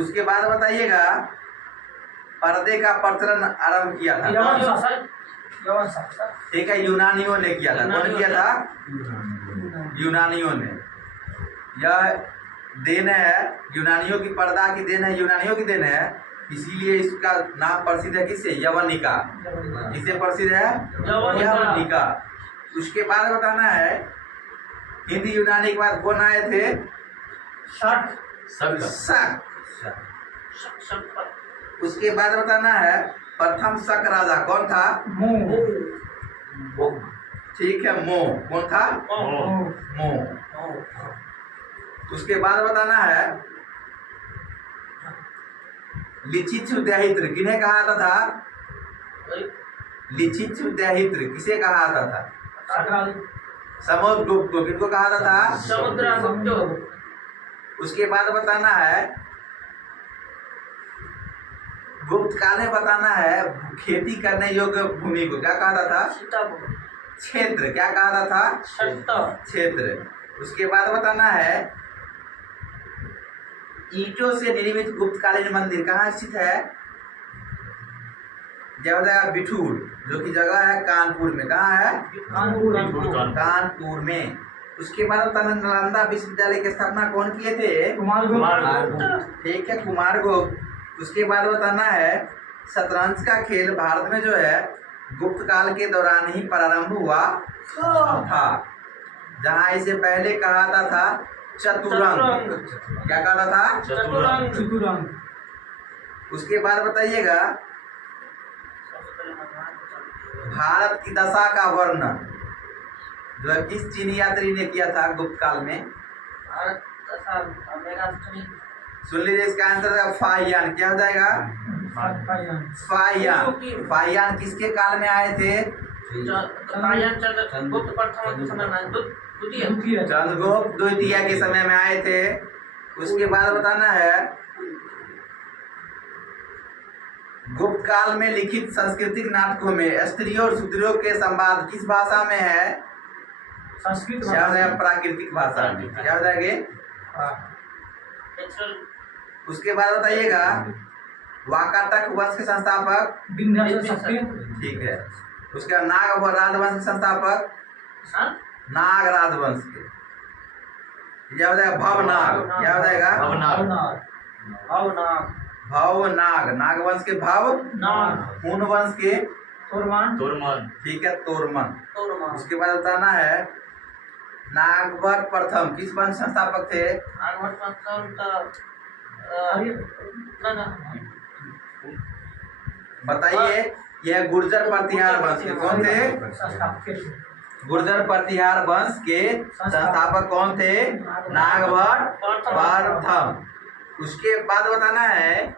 उसके बाद बताइएगा पर्दे का प्रचलन आरंभ किया था? ठीक है, यूनानियों ने किया था। कौन किया था? यूनानियों ने। यह देन है यूनानियों की, पर्दा की देन है, यूनानियों की देन है। इसीलिए इसका नाम प्रसिद्ध है किससे? यवनिका। किससे प्रसिद्ध है? यवनिका। उसके बाद बताना है हिंदी यूनानी के बाद कौन आए थे? शक। उसके बाद बताना है प्रथम शक राजा कौन था? मो ठीक है, मो। कौन था? मो। उसके बाद बताना है लिचित्सुद्याहित्र किन्हें कहा जाता था? लिचित्सुद्याहित्र किसे कहा जाता था? समुद्रगुप्त को। किनको कहा जाता था? समुद्रगुप्त। उसके बाद बताना है गुप्त काल में बताना है खेती करने योग्य भूमि को क्या कहा जाता था? क्षेत्र। क्या कहा जाता था? क्षेत्र। उसके बाद बताना है ईंटों से निर्मित गुप्तकालीन मंदिर कहाँ स्थित है? जगह बिठूर, जो कि जगह है कानपुर में। कहाँ है? कानपुर में। उसके बाद बताना नालंदा विश्वविद्यालय की स्थापना कौन किए थे? कुमारगुप्त। ठीक है, कुमारगुप्त। उसके बाद बताना है शतरंज का खेल भारत में जो है गुप्त काल के दौरान ही प्रारंभ हुआ था, जहाँ इसे पहले कहा जाता था चतुरंग। क्या कहा था? चतुरंग। उसके बाद बताइएगा भारत की दशा का वर्णन जो है किस चीनी यात्री ने किया था गुप्त काल में? भारत दशा मेरा सुन लीजिए, इसका आंसर है फाहियान। क्या हो जाएगा? फाहियान। फाहियान किसके काल में आए थे? चंद्रगुप्त प्रथम के समय में द्वितीय। चंद्रगुप्त द्वितीय के समय में आए थे। उसके बाद बताना है गुप्त काल में लिखित सांस्कृतिक नाटकों में स्त्रियों और शूद्रों के संवाद किस भाषा में है? संस्कृत क्या हो जाएगा? प्राकृतिक भाषा में। क्या हो जाएगी? उसके बाद बताइएगा वाकाटक वंश के संस्थापक? ठीक है। उसके बाद नाग राजवंश के संस्थापक? नाग राजवंश के। क्या हो जाएगा? भवनाग। क्या हो जाएगा? भवनाग। नागवंश के भव, खून वंश के तोरमान। ठीक है, तोरमन। उसके बाद बताना है नागभट्ट प्रथम किस वंश संस्थापक थे? बताइए। यह गुर्जर प्रतिहार वंश के कौन थे? गुर्जर प्रतिहार वंश के संस्थापक कौन थे? नागभट्ट प्रथम। उसके बाद बताना है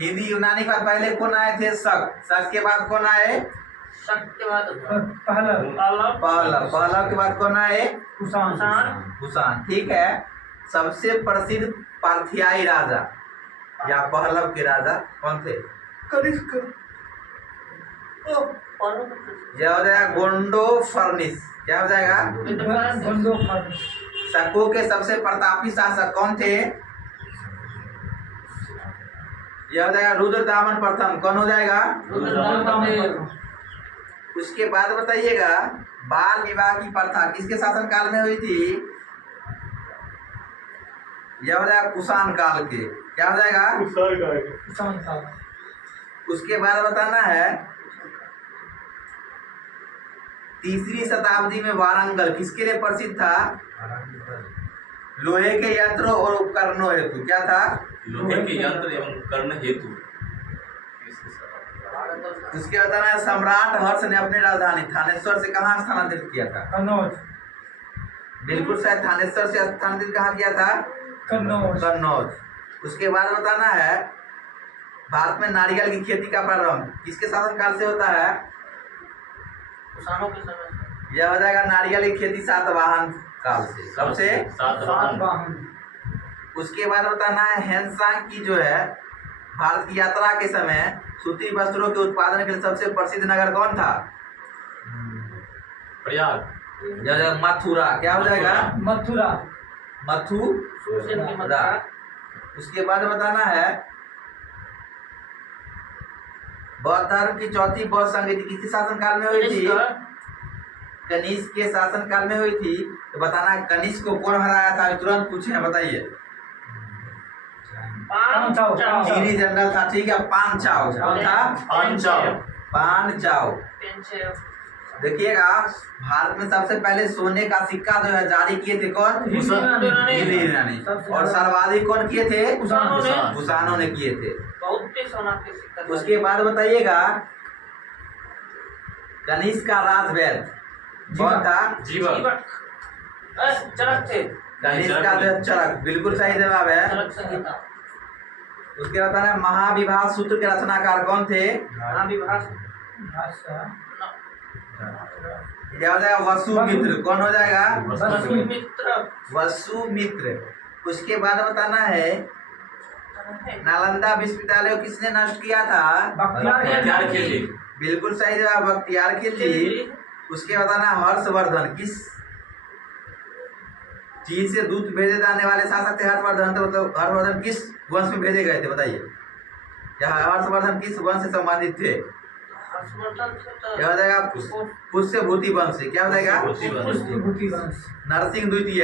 हिंदी यूनानी के बाद पहले कौन आए थे? शक। शक के बाद कौन आए? पहलव के बाद कौन आए? कुषाण। ठीक है। सबसे प्रसिद्ध पार्थियाई राजा या पहलव के राजा कौन थे? कनिष्क। यह हो जाएगा गोंडो फर्निस। क्या हो जाएगा? शकों के सबसे प्रतापी शासक कौन थे? यह हो जाएगा रुद्रदामन प्रथम। कौन हो जाएगा? उसके बाद बताइएगा बाल विवाह की प्रथा किसके शासन काल में हुई थी? यह हो जाएगा कुषाण काल के। क्या हो जाएगा? कुषाण काल। उसके बाद बताना है तीसरी शताब्दी में वारंगल किसके लिए प्रसिद्ध था? लोहे के यंत्रों और उपकरणों हेतु। क्या था? लोहे के यंत्र एवं उपकरण हेतु। उसके बताना है सम्राट हर्ष ने अपनी राजधानी थानेश्वर से कहाँ स्थानांतरित किया था? कन्नौज। बिल्कुल शायद थानेश्वर से स्थानांतरित कहाँ किया था? कन्नौज। उसके बाद बताना है भारत में नारियल की खेती का प्रारंभ किसके शासन काल से होता है? कुषाणों के समय। यह हो जाएगा नारियल की खेती सातवाहन काल से। कब से? सातवाहन। उसके बाद बताना है हेनसांग की जो है भारत की यात्रा के समय सूती वस्त्रों के उत्पादन के लिए सबसे प्रसिद्ध नगर कौन था? प्रयाग। मथुरा। क्या हो जाएगा? मथुरा। मथुरा। उसके बाद बताना है बौद्ध धर्म की चौथी बौद्ध संगति किसके शासन काल में हुई थी? कनिष्क के शासन काल में हुई थी। तो बताना है कनिष्क को कौन हराया था? तुरंत पूछे, बताइए। पांचाल गिरी जनरल था, ठीक है। पांचाल कौन था? पांचाल। पांचाल। देखिएगा, भारत में सबसे पहले सोने का सिक्का जो है जारी किए थे कौन? गिरी ईरानी। और सर्वाधिक कौन किए थे? कुषाणों ने किए थे। सोना के सिक्का। उसके बाद बताइएगा, कनिष्क का राजवैद कौन था? जीवक। चरक थे। कनिष्क का जो चरक, बिल्कुल सही जवाब है। चरक संहिता। उसके बाद है महाविभाष सूत्र के रचनाकार कौन थे? महाविभाष क्या हो जाएगा? वसुमित्र। कौन हो जाएगा? वसुमित्र। वसुमित्र। उसके बाद बताना है, नालंदा विश्वविद्यालय को किसने नष्ट किया था? बख्तियार खिलजी। बिल्कुल सही जवाब, बख्तियार खिलजी। उसके बताना, हर्षवर्धन किस चीन से दूत भेजे जाने वाले शासक थे? हर्षवर्धन। तो मतलब हर्षवर्धन किस वंश में भेजे गए थे, बताइए। क्या हर्षवर्धन किस वंश से संबंधित थे? क्या हो जाएगा? पुष्यभूति वंश से। क्या हो जाएगा? नरसिंह द्वितीय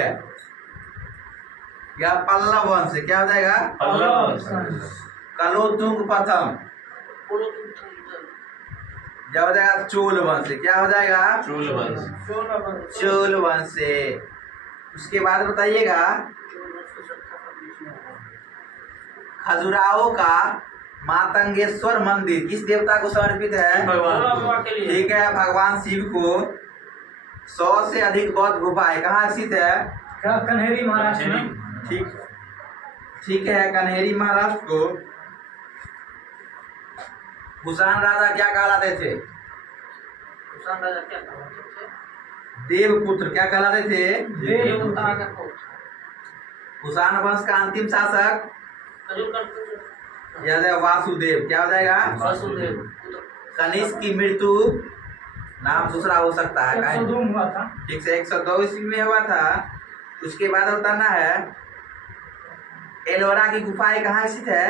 या पल्लव वंश से। क्या हो जाएगा? कलोतुंग प्रथम। क्या हो जाएगा? चोल वंश से। क्या हो जाएगा? चोल वंश। चोल वंश से। उसके बाद बताइएगा, खजुराहो का मातंगेश्वर मंदिर किस देवता को समर्पित है? भगवान। ठीक है, भगवान शिव को। 100 से अधिक बौद्ध गुफाएं कहाँ स्थित है? कन्हेरी महाराष्ट्र में। ठीक है, कन्हेरी महाराष्ट्र को। कुषाण राजा क्या कहलाते थे? कुषाण राजा क्या कहलाते थे? देवपुत्र। क्या कहलाते थे? देवता का पुत्र। कुषाण वंश का अंतिम शासक याद है? वासुदेव। क्या हो जाएगा? वासुदेव। कनिष्क की मृत्यु, नाम दूसरा हो सकता है। 102 हुआ था। ठीक से 102 ईस्वी में हुआ था। उसके बाद बताना है, एलोरा की गुफाएं कहाँ स्थित है?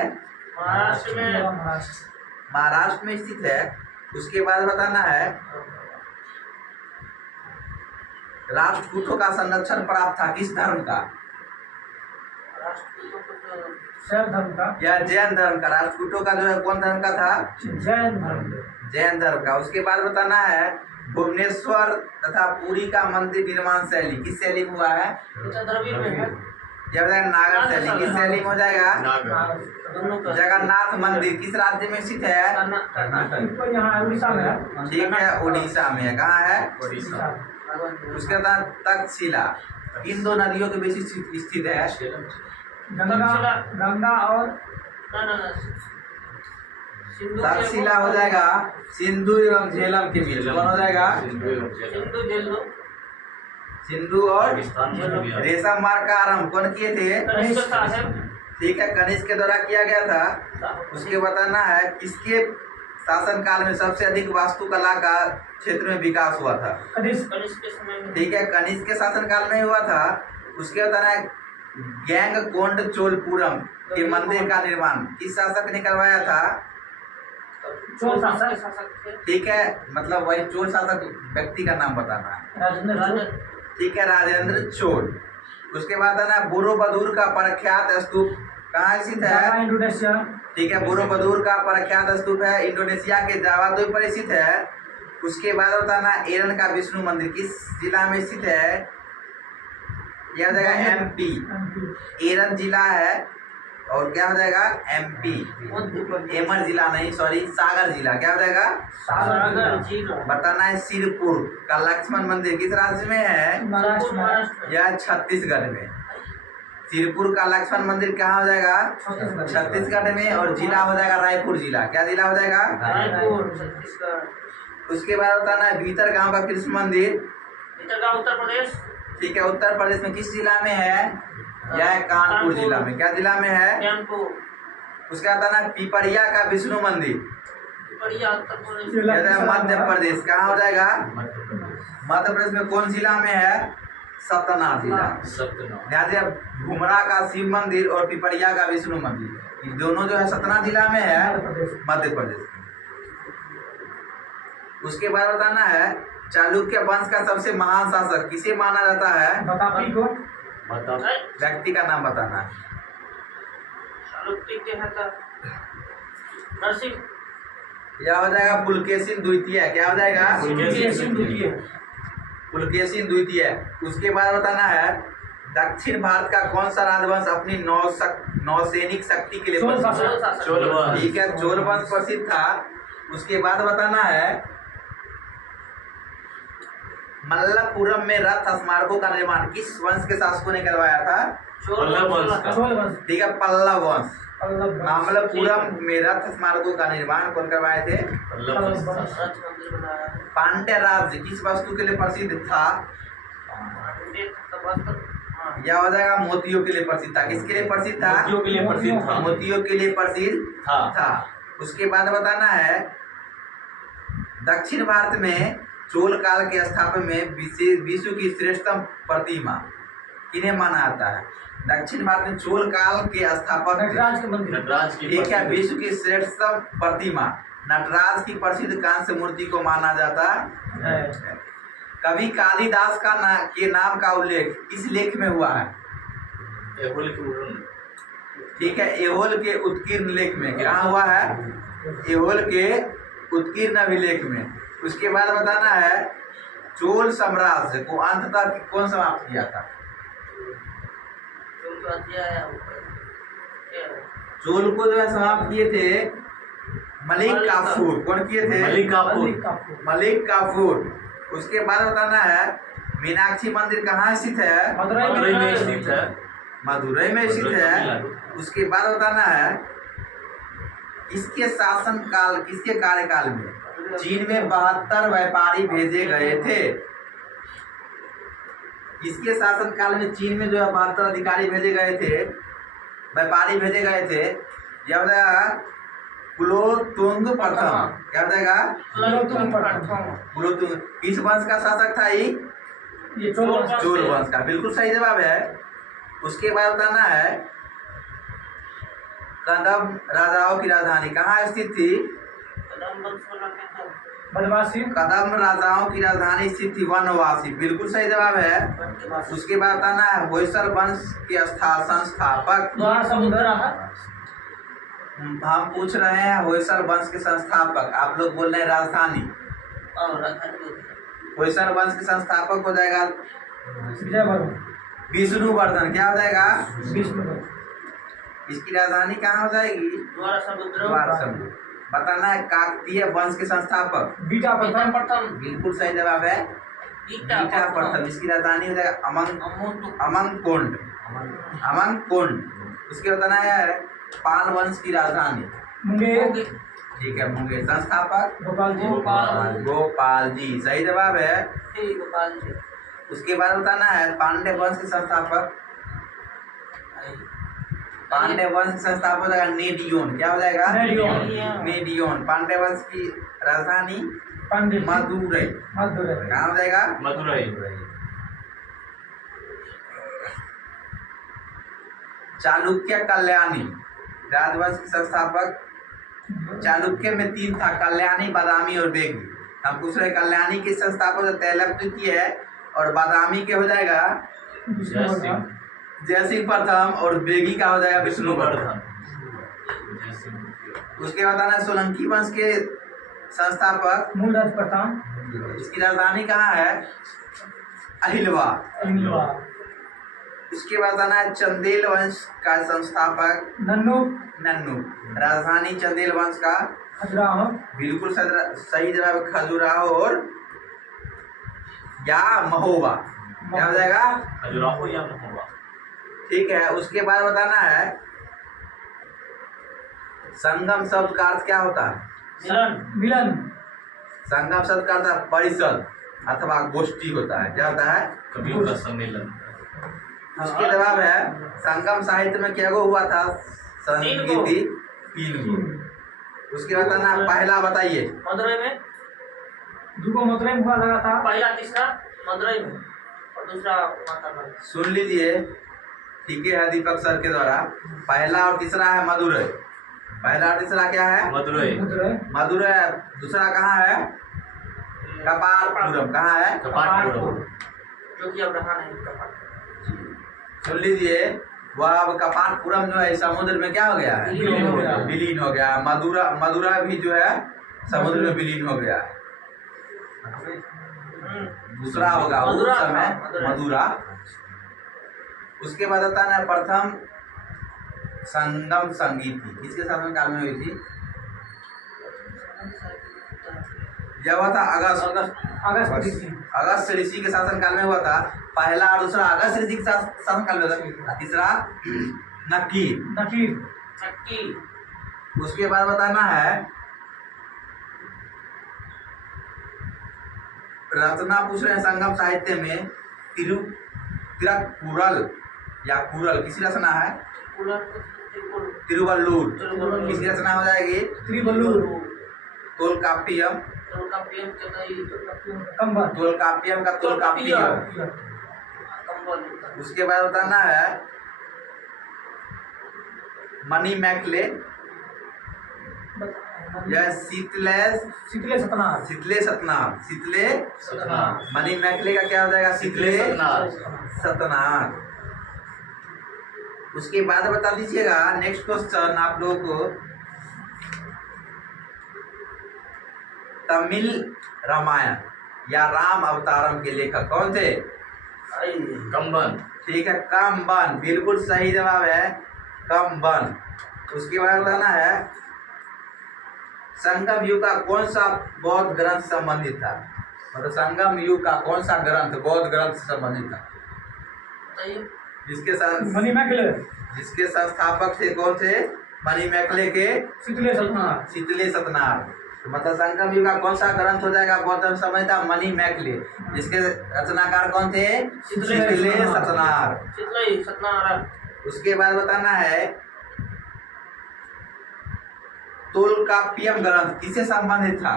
महाराष्ट्र में। महाराष्ट्र में स्थित है। उसके बाद बताना है, राष्ट्रकूटों का संरक्षण प्राप्त था किस धर्म का? शैव धर्म का या जैन धर्म का? राष्ट्रकूटों का जो है कौन धर्म का था? जैन धर्म। जैन धर्म का। उसके बाद बताना है, भुवनेश्वर तथा पुरी का मंदिर निर्माण शैली किस शैली में हुआ है? द्रविड़ में है। जब नागर शैली। किस शैली में हो जाएगा? दोनों का। जगन्नाथ मंदिर किस राज्य में स्थित है? इसको यहाँ उड़ीसा में है। ठीक है, उड़ीसा में है। कहाँ है? उड़ीसा। उसके बाद तक्षशिला इन दो नदियों के बीच स्थित है। गंगा और तक्षशिला हो जाएगा सिंधु एवं झेलम के बीच। कौन हो जाएगा? सिंधु और रेशम मार्ग का आरंभ कौन किए थे? ठीक है, कनिष्क के द्वारा किया गया था। उसके बताना है, किसके शासन काल में सबसे अधिक वास्तुकला का क्षेत्र में विकास हुआ था? ठीक है, कनिष्क के शासन काल में हुआ था। उसके बताना है, गैंगकोंडचोलपुरम के मंदिर का निर्माण किस शासक ने करवाया था? चोल शासक। ठीक है, मतलब वही चोल शासक व्यक्ति का नाम बताना है। राजेंद्र। ठीक है, राजेंद्र चोल। उसके बाद है ना, बोरोबदूर का प्रख्यात स्तूप कहाँ स्थित है? इंडोनेशिया। ठीक है, बोरोबदूर का प्रख्यात स्तूप है इंडोनेशिया के जावा द्वीप पर स्थित है। उसके बाद बताना, एरन का विष्णु मंदिर किस जिला में स्थित है? यह हो जाएगा MP। एरन जिला है और क्या हो जाएगा? MP। एमर जिला नहीं, सॉरी, सागर जिला। क्या हो जाएगा? सागर जिला। बताना है, सिरपुर का लक्ष्मण मंदिर किस राज्य में है? महाराष्ट्र। यह छत्तीसगढ़ में। सिरपुर का लक्ष्मण मंदिर कहाँ हो जाएगा? छत्तीसगढ़ में। और जिला हो जाएगा रायपुर जिला। क्या जिला हो जाएगा? रायपुर, छत्तीसगढ़। उसके बाद बताना है, भीतर गांव का कृष्ण मंदिर। उत्तर प्रदेश। ठीक है, उत्तर प्रदेश में किस जिला में है? यह कानपुर जिला में। क्या जिला में है? कानपुर। उसका बताना है, पिपरिया का विष्णु मंदिर मध्य प्रदेश। कहाँ हो जाएगा? मध्य प्रदेश में कौन जिला में है? सतना जिला। घुमरा का शिव मंदिर और पिपरिया का विष्णु मंदिर, ये दोनों जो है सतना जिला में है, मध्य प्रदेश में। उसके बाद बताना है, चालुक्य वंश का सबसे महान शासक किसे माना जाता है? बतापी को। व्यक्ति का नाम बताना है। लुप्ति के है तो नरसिंह यह हो जाएगा पुलकेशिन द्वितीय। क्या हो जाएगा? पुलकेशिन द्वितीय। पुलकेशिन द्वितीय। उसके बाद बताना है दक्षिण भारत का कौन सा राजवंश अपनी नौसैनिक शक्ति के लिए चोल प्रसिद्ध है? शासक। चोल वंश। ठीक है, चोल वंश प्रसिद्ध था। उसके बाद बताना है मल्लपुरम में रथ स्मारकों का निर्माण किस वंश के शासकों ने करवाया था? पल्लव वंश का। चोल वंश। ठीक है, पल्लव वंश। पल्लव वंश। मामल्लपुरम में रथ स्मारकों का निर्माण कौन करवाए थे? पल्लव वंश का। रथ मंदिर बनाया है। पांड्य राज्य किस वस्तु के लिए प्रसिद्ध था? पांडे का वस्त्र हाँ यह हो जाएगा मोतियों के लिए प्रसिद्ध था। किसके लिए प्रसिद्ध था? मोतियों के लिए प्रसिद्ध था। मोतियों के लिए प्रसिद्ध हाँ। था। उसके बाद बताना है दक्षिण भारत में चोल काल के स्थापना में विश्व की श्रेष्ठतम प्रतिमा किन्हें माना जाता है? दक्षिण भारत में चोल काल के स्थापक नटराज के मंदिर। नटराज की ठीक है, प्रसिद्ध- विश्व की श्रेष्ठतम प्रतिमा नटराज की प्रसिद्ध कांस्य मूर्ति को माना जाता है। कवि कालिदास के नाम का उल्लेख किस लेख में हुआ है? एहोल की उड़न। ठीक है, एहोल के उत्कीर्ण लेख में। कहाँ हुआ है? एहोल के उत्कीर्ण अभिलेख में। उसके बाद बताना है चोल साम्राज्य को अंततः कौन समाप्त किया था? जो अध्याय है चोल को जो है समाप्त किए थे मलिक काफूर। कौन किए थे? मलिक काफूर। मलिक काफूर। मलिक काफूर। उसके बाद बताना है मीनाक्षी मंदिर कहाँ स्थित है? मदुरई में स्थित है। मदुरई में स्थित मदुरई, है। तमिलनाडु। उसके बाद बताना है किसके शासन काल, किसके कार्यकाल में चीन में 72 व्यापारी भेजे गए थे? किसके शासन काल में चीन में जो है 72 अधिकारी भेजे गए थे, व्यापारी भेजे गए थे? यह हो जाएगा कुलोतुंग प्रथम। क्या हो जाएगा? कुलोतुंग प्रथम। कुलोतुंग। किस वंश का शासक था ये? ये चोल वंश। चोल वंश का। बिल्कुल सही जवाब है। उसके बाद बताना है कदम राजाओं की राजधानी कहाँ स्थित थी? कदम वंश वाला क्या था? बनवासी। कदम राजाओं की राजधानी स्थित थी वनवासी। बिल्कुल सही जवाब है। उसके बाद बताना है होयसल वंश के संस्थापक। द्वार समुद्र है। हम पूछ रहे हैं होयसल वंश के संस्थापक, आप लोग बोल रहे हैं राजधानी। और राजधानी बोलते हैं। होयसल वंश के संस्थापक हो जाएगा विजयवर्धन। विष्णुवर्धन। क्या हो जाएगा? विष्णुवर्धन। इसकी राजधानी कहाँ हो जाएगी? द्वारा समुद्र द्वारसमुद्र। बताना है काकतीय वंश के संस्थापक। बीटा प्रथम प्रथम। प्रथम बिल्कुल सही जवाब है बीटा प्रथम। इसकी राजधानी हो जाएगा अमंगकोंड। अमंगकोंड। उसके बताना है पाल वंश की राजधानी। मुंगेर। ठीक है, मुंगेर। संस्थापक गोपाल जी। गोपाल जी। सही जवाब है। गोपाल जी। उसके बाद बताना है पांड्य वंश के संस्थापक। पांड्य वंश के संस्थापक हो जाएगा नेडियोन। क्या हो जाएगा? नेडियोन। नेडियोन। पांड्य वंश की राजधानी पंडित। मदुरई। मदुरई। कहाँ हो जाएगा? मदुरई। चालुक्य कल्याणी राजवंश के संस्थापक। चालुक्य में 3 था, कल्याणी, बादामी और बेगी। हम पूछ रहे कल्याणी के संस्थापक तैलप द्वितीय है और बादामी के हो जाएगा विष्णुवर्धन। जयसिंह प्रथम और बेगी का हो जाएगा विष्णुवर्धन। उसके बाद आना सोलंकी वंश के संस्थापक। मूलराज प्रथम। इसकी राजधानी कहाँ है? अहिलवा। अहिलवा। उसके बाद आना है चंदेल वंश का संस्थापक नन्नू। नन्नू। राजधानी चंदेल वंश का खजुराहो। बिल्कुल सही जवाब खजुराहो और या महोबा। क्या हो जाएगा? खजुराहो या महोबा। ठीक है। उसके बाद बताना है संगम शब्द का अर्थ क्या होता है? मिलन। मिलन। संगम शब्द का अर्थ परिषद अथवा गोष्ठी होता है। क्या होता है? कवियों का सम्मेलन। उसके जवाब है संगम साहित्य में क्या हुआ था? संगीति 3 गो। उसके बाद बताना पहला बताइए। मदुरई में दुगो मदुरई में हुआ लगा था। पहला तीसरा मदुरई में और दूसरा माता में। सुन लीजिए, ठीक है दीपक सर के द्वारा। पहला और तीसरा है मदुरई। पहला और तीसरा क्या है? मदुरई। मदुरई। मदुरई। दूसरा कहाँ है? कपाटपुरम। कहाँ है? कपाटपुरम। जो कि अब रहा नहीं कपाट। सुन लीजिए, वह अब कपाटपुरम जो है समुद्र में क्या हो गया है, विलीन हो गया। विलीन हो गया। मदुरा भी जो है समुद्र में विलीन हो गया है। दूसरा होगा उस मदुरा समय मदुरा। मदुरा। उसके बाद आता है प्रथम संगम संगीति, किसके शासन काल में हुई थी? यह हुआ था अगस्त ऋषि के शासन काल में हुआ था। पहला और दूसरा अगस्त ऋषि के शासन काल में हुआ। तीसरा नकीर। चक्की। उसके बाद बताना है रचना पूछ रहे हैं संगम साहित्य में तिरुकुरल या कुरल किसी रचना है? तिरुवल्लुर किसकी रचना हो जाएगी? तोलकाप्पियम। तोलकाप्पियम का तोलकाप्पियम। उसके बाद बताना है मनी मैकले या शीतले सतनाथ। मनी मैकले का क्या हो जाएगा? शीतले सतनाथ। उसके बाद बता दीजिएगा नेक्स्ट क्वेश्चन आप लोगों को, तमिल रामायण या राम अवतारम के लेखक कौन थे? कंबन। ठीक है, कंबन, बिल्कुल सही जवाब है कंबन। उसके बाद बताना है संगम युग का कौन सा बौद्ध ग्रंथ संबंधित था? मतलब संगम युग का कौन सा ग्रंथ बौद्ध ग्रंथ से संबंधित था? जिसके संस्थापक थे कौन थे? मनी मैकले के शीतले सतनाथ। तो मतलब संगम युग का कौन सा ग्रंथ हो जाएगा बौद्ध समय था? Money McClay. जिसके रचनाकार कौन थे? शीतले सतनाथ। उसके बाद बताना है तोलकाप्पियम ग्रंथ किससे संबंधित था?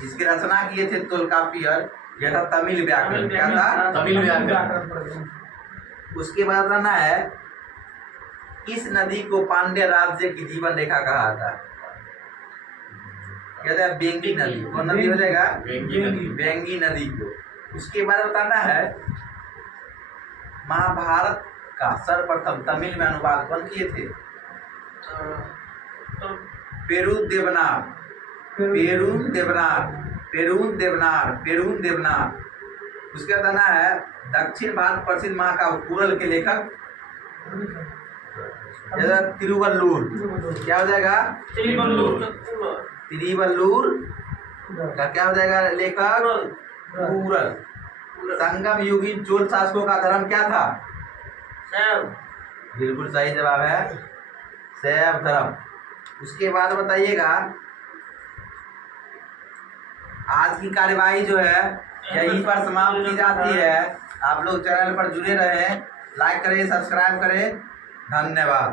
जिसकी रचना किए थे तोलकाप्पियर, यह था तमिल व्याकरण। क्या था? तमिल व्याकरण। उसके बाद बताना है इस नदी को पांड्य राज्य की जीवन रेखा कहा था? कहते हैं बेंगी नदी। कौन नदी हो जाएगा? बेंगी नदी को। उसके बाद बताना है महाभारत का सर्वप्रथम तमिल में अनुवाद कौन किए थे? पेरुन देवनाथ। उसके बताना है दक्षिण भारत प्रसिद्ध महाकाव्य कुरल के लेखक तिरुवल्लुर। क्या हो जाएगा? तिरुवल्लुर का क्या हो जाएगा लेखक? कुरल। संगम युगीन चोल शासकों का धर्म क्या था? बिल्कुल सही जवाब है शैव धर्म। उसके बाद बताइएगा आज की कार्यवाही जो है यहीं पर समाप्त की जाती है। आप लोग चैनल पर जुड़े रहें, लाइक करें, सब्सक्राइब करें। धन्यवाद।